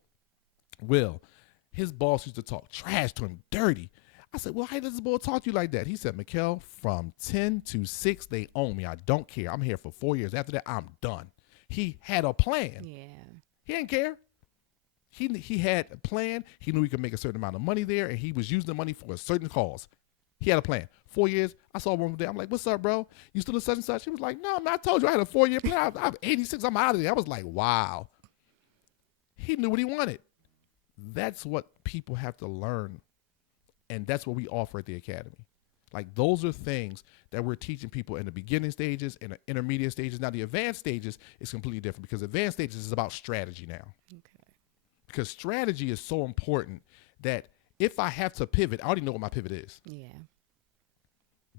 Will. His boss used to talk trash to him, dirty. I said, well, how does this boy talk to you like that? He said, Mickel, from 10 to 6, they own me. I don't care. I'm here for 4 years. After that, I'm done. He had a plan. Yeah. He didn't care. He had a plan. He knew he could make a certain amount of money there, and he was using the money for a certain cause. He had a plan. 4 years. I saw one day. I'm like, what's up, bro? You still a such and such? He was like, no, man, I told you I had a 4-year plan. I'm 86. I'm out of there. I was like, wow. He knew what he wanted. That's what people have to learn. And that's what we offer at the academy. Like, those are things that we're teaching people in the beginning stages and the intermediate stages. Now, the advanced stages is completely different, because advanced stages is about strategy now. Okay. Because strategy is so important that if I have to pivot, I already know what my pivot is. Yeah.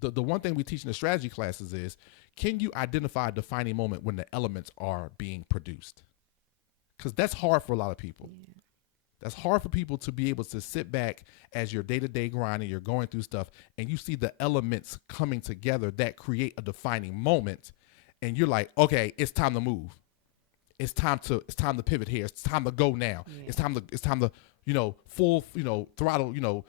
The one thing we teach in the strategy classes is, can you identify a defining moment when the elements are being produced? Because that's hard for a lot of people. Yeah. That's hard for people to be able to sit back as your day-to-day grind and you're going through stuff and you see the elements coming together that create a defining moment, and you're like, okay, it's time to move. It's time to pivot here. It's time to go now. Yeah. It's time to, full, throttle,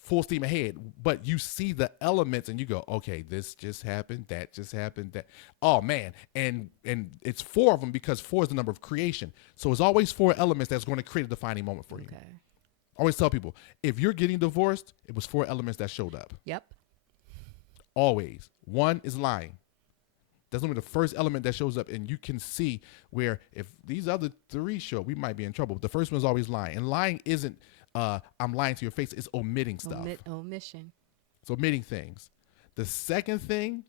full steam ahead. But you see the elements and you go, okay, this just happened, that just happened, that, oh man. And it's 4 of them, because 4 is the number of creation. So it's always 4 elements that's going to create a defining moment for you. Okay. I always tell people, if you're getting divorced, it was 4 elements that showed up. Yep. Always. 1 is lying. That's only the first element that shows up, and you can see where if these other 3 show, we might be in trouble. But the first one is always lying. And lying isn't, I'm lying to your face. It's omitting stuff. Omission. It's omitting things. The second thing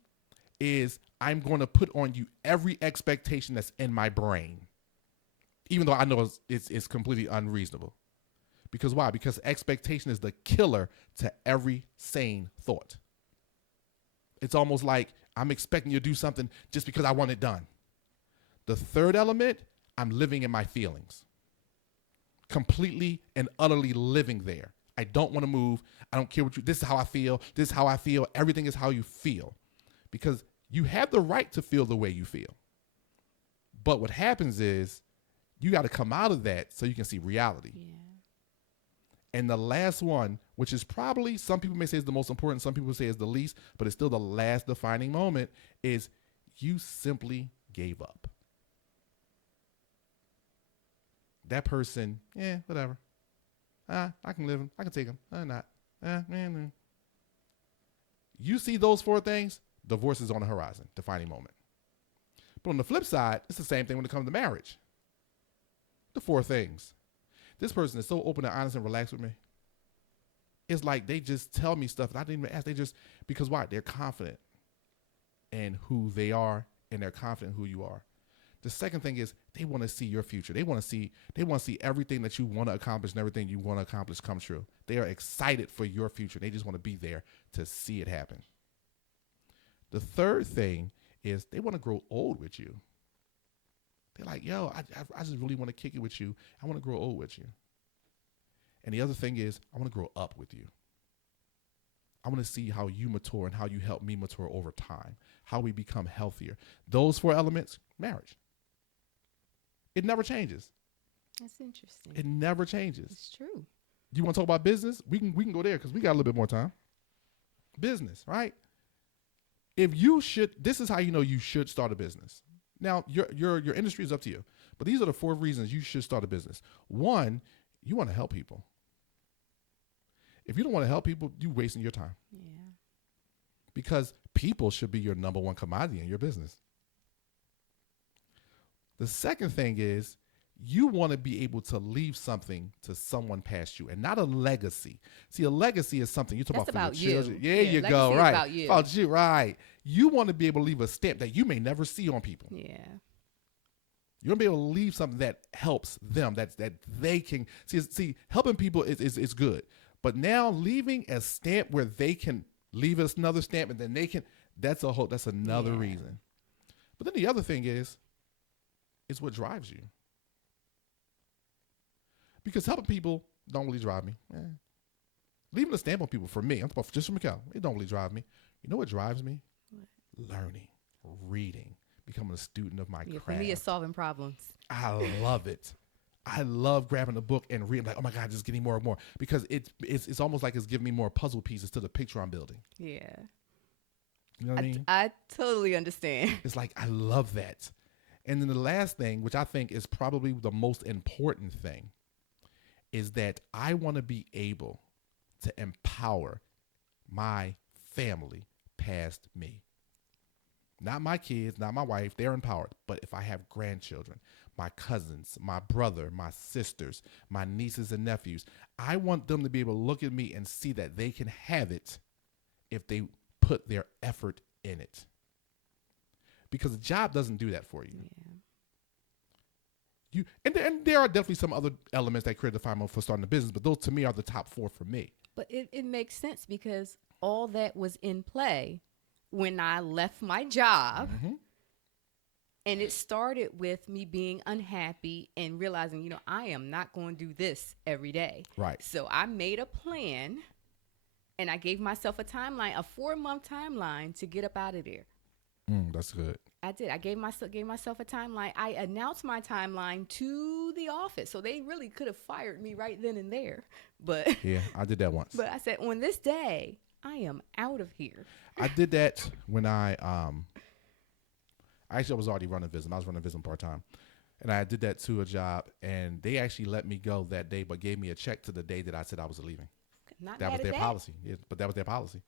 is, I'm going to put on you every expectation that's in my brain, even though I know it's completely unreasonable. Because why? Because expectation is the killer to every sane thought. It's almost like I'm expecting you to do something just because I want it done. The third element, I'm living in my feelings. Completely and utterly living there. I don't want to move. I don't care this is how I feel. This is how I feel. Everything is how you feel. Because you have the right to feel the way you feel. But what happens is, you got to come out of that so you can see reality. Yeah. And the last one, which is probably, some people may say is the most important, some people say is the least, but it's still the last defining moment, is you simply gave up. That person, whatever. I can live him. I can take him. Not. You see those four things, divorce is on the horizon, defining moment. But on the flip side, it's the same thing when it comes to marriage. The four things. This person is so open and honest and relaxed with me. It's like they just tell me stuff that I didn't even ask. They just, because why? They're confident in who they are, and they're confident in who you are. The second thing is they want to see your future. They want to see everything that you want to accomplish and everything you want to accomplish come true. They are excited for your future. They just want to be there to see it happen. The third thing is they want to grow old with you. They're like, yo, I just really want to kick it with you. I want to grow old with you. And the other thing is I want to grow up with you. I want to see how you mature and how you help me mature over time, how we become healthier. Those four elements, marriage. It never changes. That's interesting. It never changes. It's true. You want to talk about business? We can go there because we got a little bit more time. Business, right? This is how you know you should start a business. Now, your industry is up to you, but these are the four reasons you should start a business. One, you want to help people. If you don't want to help people, you're wasting your time. Yeah. Because people should be your number one commodity in your business. The second thing is you want to be able to leave something to someone past you and not a legacy. See, a legacy is something you talk about for your children. Yeah, you go. Right. About you. Right. You want to be able to leave a stamp that you may never see on people. Yeah. You want to be able to leave something that helps them, that they can see. Helping people is good, but now leaving a stamp where they can leave us another stamp and then they can. That's another reason. But then the other thing is what drives you. Because helping people don't really drive me. Leaving a stamp on people, for me, I'm talking about just for Mickel, it don't really drive me. You know what drives me? What? Learning, reading, becoming a student of my craft. For me, it's solving problems. I love it. I love grabbing a book and reading, like, oh my God, just getting more and more. Because it's almost like it's giving me more puzzle pieces to the picture I'm building. Yeah. You know what I mean? I totally understand. It's like, I love that. And then the last thing, which I think is probably the most important thing, is that I want to be able to empower my family past me. Not my kids, not my wife, they're empowered. But if I have grandchildren, my cousins, my brother, my sisters, my nieces and nephews, I want them to be able to look at me and see that they can have it if they put their effort in it. Because a job doesn't do that for you. Yeah. And there are definitely some other elements that create the final for starting a business, but those to me are the top four for me. But it makes sense because all that was in play when I left my job. Mm-hmm. And it started with me being unhappy and realizing, I am not going to do this every day. Right. So I made a plan and I gave myself a timeline, a 4-month timeline to get up out of there. That's good. I did. I gave myself a timeline. I announced my timeline to the office, so they really could have fired me right then and there. But yeah, I did that once. But I said, on this day, I am out of here. I did that when I was already running Vism. I was running Vism part time, and I did that to a job, and they actually let me go that day, but gave me a check to the day that I said I was leaving. That was their policy. Yeah, but that was their policy.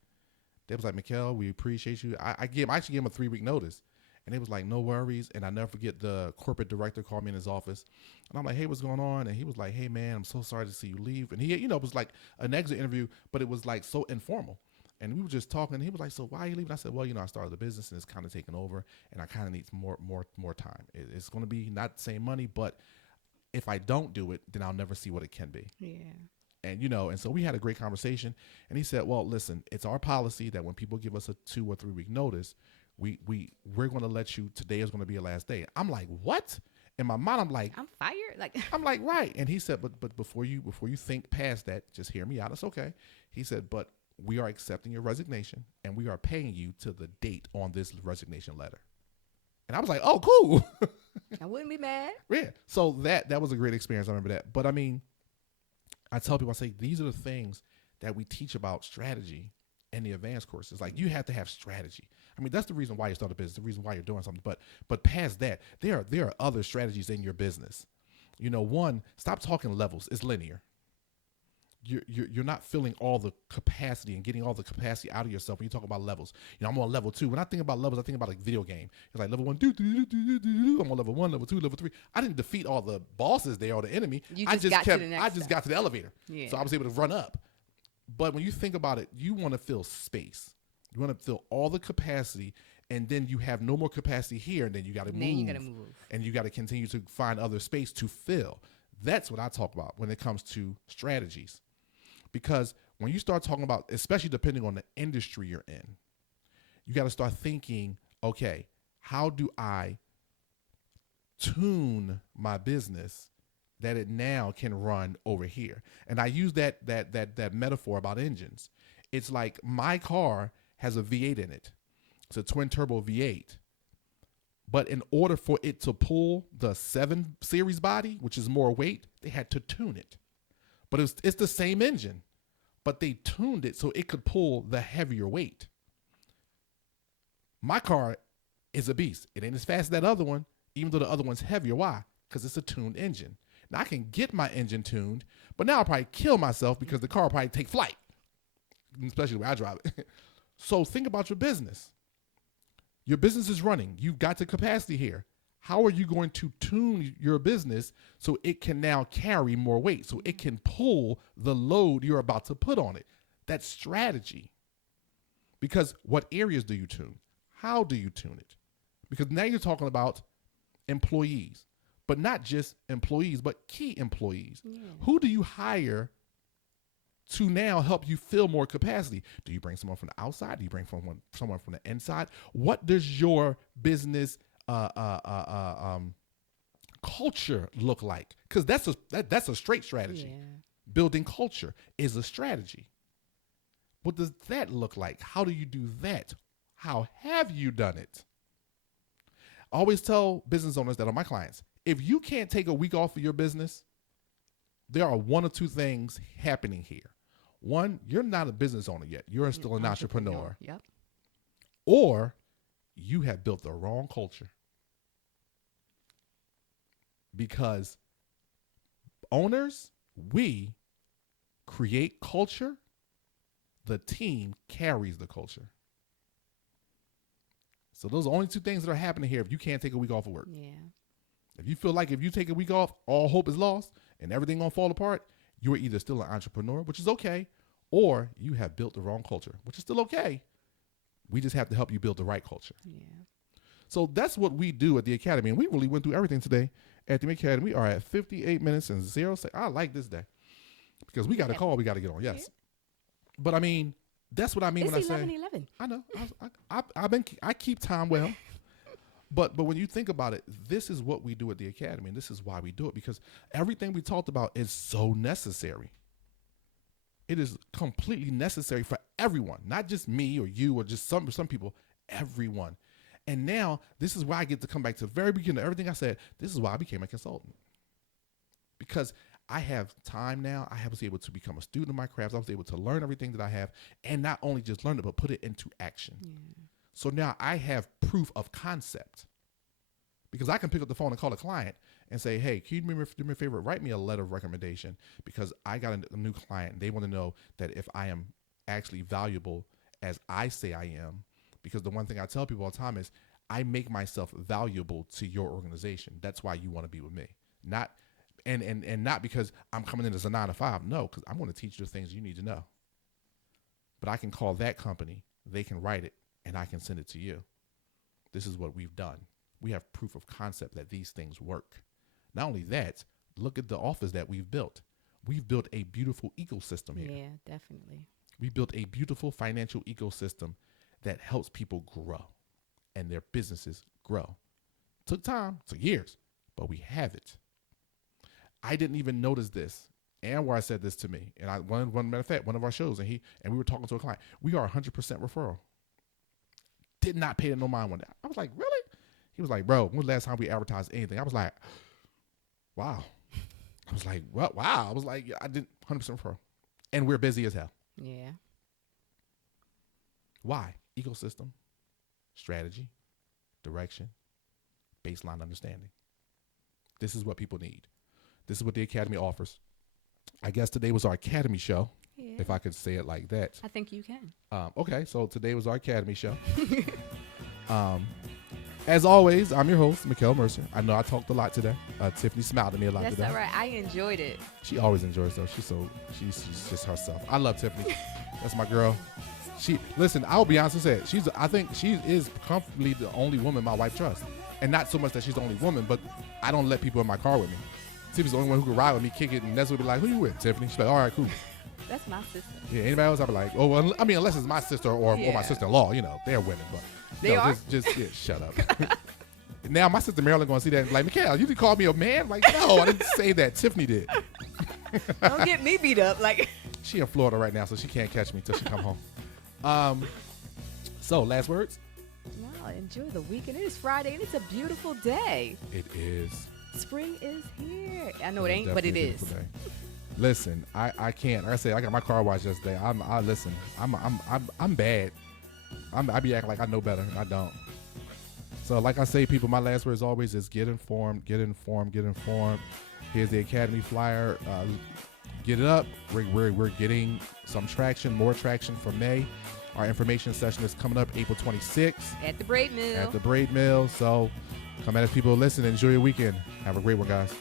They was like, Mickel, we appreciate you. I actually gave him a 3-week notice. And it was like, no worries. And I never forget the corporate director called me in his office. And I'm like, hey, what's going on? And he was like, hey, man, I'm so sorry to see you leave. And he, it was like an exit interview, but it was like so informal. And we were just talking. And he was like, so why are you leaving? I said, well, I started the business and it's kind of taking over. And I kind of need more time. It's going to be not the same money, but if I don't do it, then I'll never see what it can be. Yeah. And, and so we had a great conversation. And he said, well, listen, it's our policy that when people give us a 2 or 3 week notice, we're going to let you, today is going to be your last day. I'm like, what? In my mind, I'm like, I'm fired. I'm like, right. And he said, but before you think past that, just hear me out. It's okay. He said, but we are accepting your resignation and we are paying you to the date on this resignation letter. And I was like, oh, cool. I wouldn't be mad. Yeah. So that was a great experience. I remember that. But I mean, I tell people, I say, these are the things that we teach about strategy in the advanced courses. Like, you have to have strategy. I mean, that's the reason why you start a business, the reason why you're doing something. But past that, there are other strategies in your business. One, stop talking levels. It's linear. You're not feeling all the capacity and getting all the capacity out of yourself when you talk about levels. I'm on level 2. When I think about levels, I think about a video game. It's like level 1, I'm on level 1, level 2, level 3. I didn't defeat all the bosses there or the enemy. I just got to the elevator. Yeah. So I was able to run up. But when you think about it, you want to feel space. You want to feel all the capacity, and then you have no more capacity here, and then you got to move. Then you got to move. And you got to continue to find other space to fill. That's what I talk about when it comes to strategies. Because when you start talking about, especially depending on the industry you're in, you got to start thinking, okay, how do I tune my business that it now can run over here? And I use that metaphor about engines. It's like my car has a V8 in it. It's a twin turbo V8. But in order for it to pull the 7 Series body, which is more weight, they had to tune it. But it's the same engine, but they tuned it so it could pull the heavier weight. My car is a beast. It ain't as fast as that other one, even though the other one's heavier. Why? Because it's a tuned engine. Now, I can get my engine tuned, but now I'll probably kill myself because the car will probably take flight, especially the way I drive it. So think about your business. Your business is running. You've got the capacity here. How are you going to tune your business so it can now carry more weight, so it can pull the load you're about to put on it? That's strategy. Because what areas do you tune? How do you tune it? Because now you're talking about employees, but not just employees, but key employees. Yeah. Who do you hire to now help you fill more capacity? Do you bring someone from the outside? Do you bring someone from the inside? What does your business culture look like? Because that's a straight strategy. Yeah. Building culture is a strategy. What does that look like? How do you do that? How have you done it? I always tell business owners that are my clients, if you can't take a week off of your business, there are one or two things happening here. One, you're not a business owner yet. You're still an entrepreneur. Yep. Or you have built the wrong culture. Because owners, we create culture. The team carries the culture. So those are only two things that are happening here if you can't take a week off of work. Yeah. If you feel like if you take a week off, all hope is lost and everything gonna fall apart, you are either still an entrepreneur, which is okay, or you have built the wrong culture, which is still okay. We just have to help you build the right culture. Yeah. So that's what we do at the Academy. And we really went through everything today at the Academy. We are at 58 minutes and 0 seconds. I like this day because we got a call we got to get on. Yes. But I mean, that's what I mean when I say 11. I know. I keep time well. But when you think about it, this is what we do at the Academy, and this is why we do it, because everything we talked about is so necessary. It is completely necessary for everyone, not just me or you or just some people, everyone. And now this is why I get to come back to the very beginning of everything I said. This is why I became a consultant. Because I have time now. I was able to become a student of my craft. I was able to learn everything that I have, and not only just learn it, but put it into action. Yeah. So now I have proof of concept, because I can pick up the phone and call a client and say, hey, can you do me a favor? Write me a letter of recommendation, because I got a new client. They want to know that if I am actually valuable as I say I am, because the one thing I tell people all the time is I make myself valuable to your organization. That's why you want to be with me. Not not because I'm coming in as a 9 to 5. No, because I'm going to teach you the things you need to know. But I can call that company, they can write it, and I can send it to you. This is what we've done. We have proof of concept that these things work. Not only that, look at the office that we've built. We've built a beautiful ecosystem here. Yeah, definitely. We built a beautiful financial ecosystem that helps people grow and their businesses grow. Took time, took years, but we have it. I didn't even notice this. Anwar said this to me, and one matter of fact, one of our shows, and we were talking to a client. We are 100% referral. Did not pay no mind one day. I was like, really? He was like, bro, when was the last time we advertised anything? I was like, wow. I was like, what? Wow. I was like, I did 100% referral. And we're busy as hell. Yeah. Why? Ecosystem, strategy, direction, baseline understanding. This is what people need. This is what the Academy offers. I guess today was our Academy show, if I could say it like that. I think you can. Okay, so today was our Academy show. As always, I'm your host, Mickel Mercer. I know I talked a lot today. Tiffany smiled at me a lot That's today. all right. I enjoyed it. She always enjoys though. She's just herself. I love Tiffany. That's my girl. Listen, I'll be honest and say I think she is comfortably the only woman my wife trusts. And not so much that she's the only woman, but I don't let people in my car with me. Tiffany's the only one who can ride with me, kick it, and that's what be like, who you with, Tiffany? She's like, all right, cool. That's my sister. Yeah, anybody else, I'll be like, oh, well, I mean, unless it's my sister or my sister-in-law, they're women. But they are? Just shut up. Now my sister Marilyn going to see that and be like, Mickel, you didn't call me a man? Like, no, I didn't say that. Tiffany did. Don't get me beat up. Like, she in Florida right now, so she can't catch me until she come home. So, last words? No, enjoy the weekend. It is Friday, and it's a beautiful day. It is. Spring is here. I know it ain't, but it is. Listen, I can't. Like I said, I got my car washed yesterday. I'm bad. I be acting like I know better, and I don't. So, like I say, people, my last word as always is get informed, get informed, get informed. Here's the Academy flyer. Get it up. We're getting some traction, more traction for May. Our information session is coming up April 26th. At the Braid Mill. So come at us, people. Listen, enjoy your weekend. Have a great one, guys.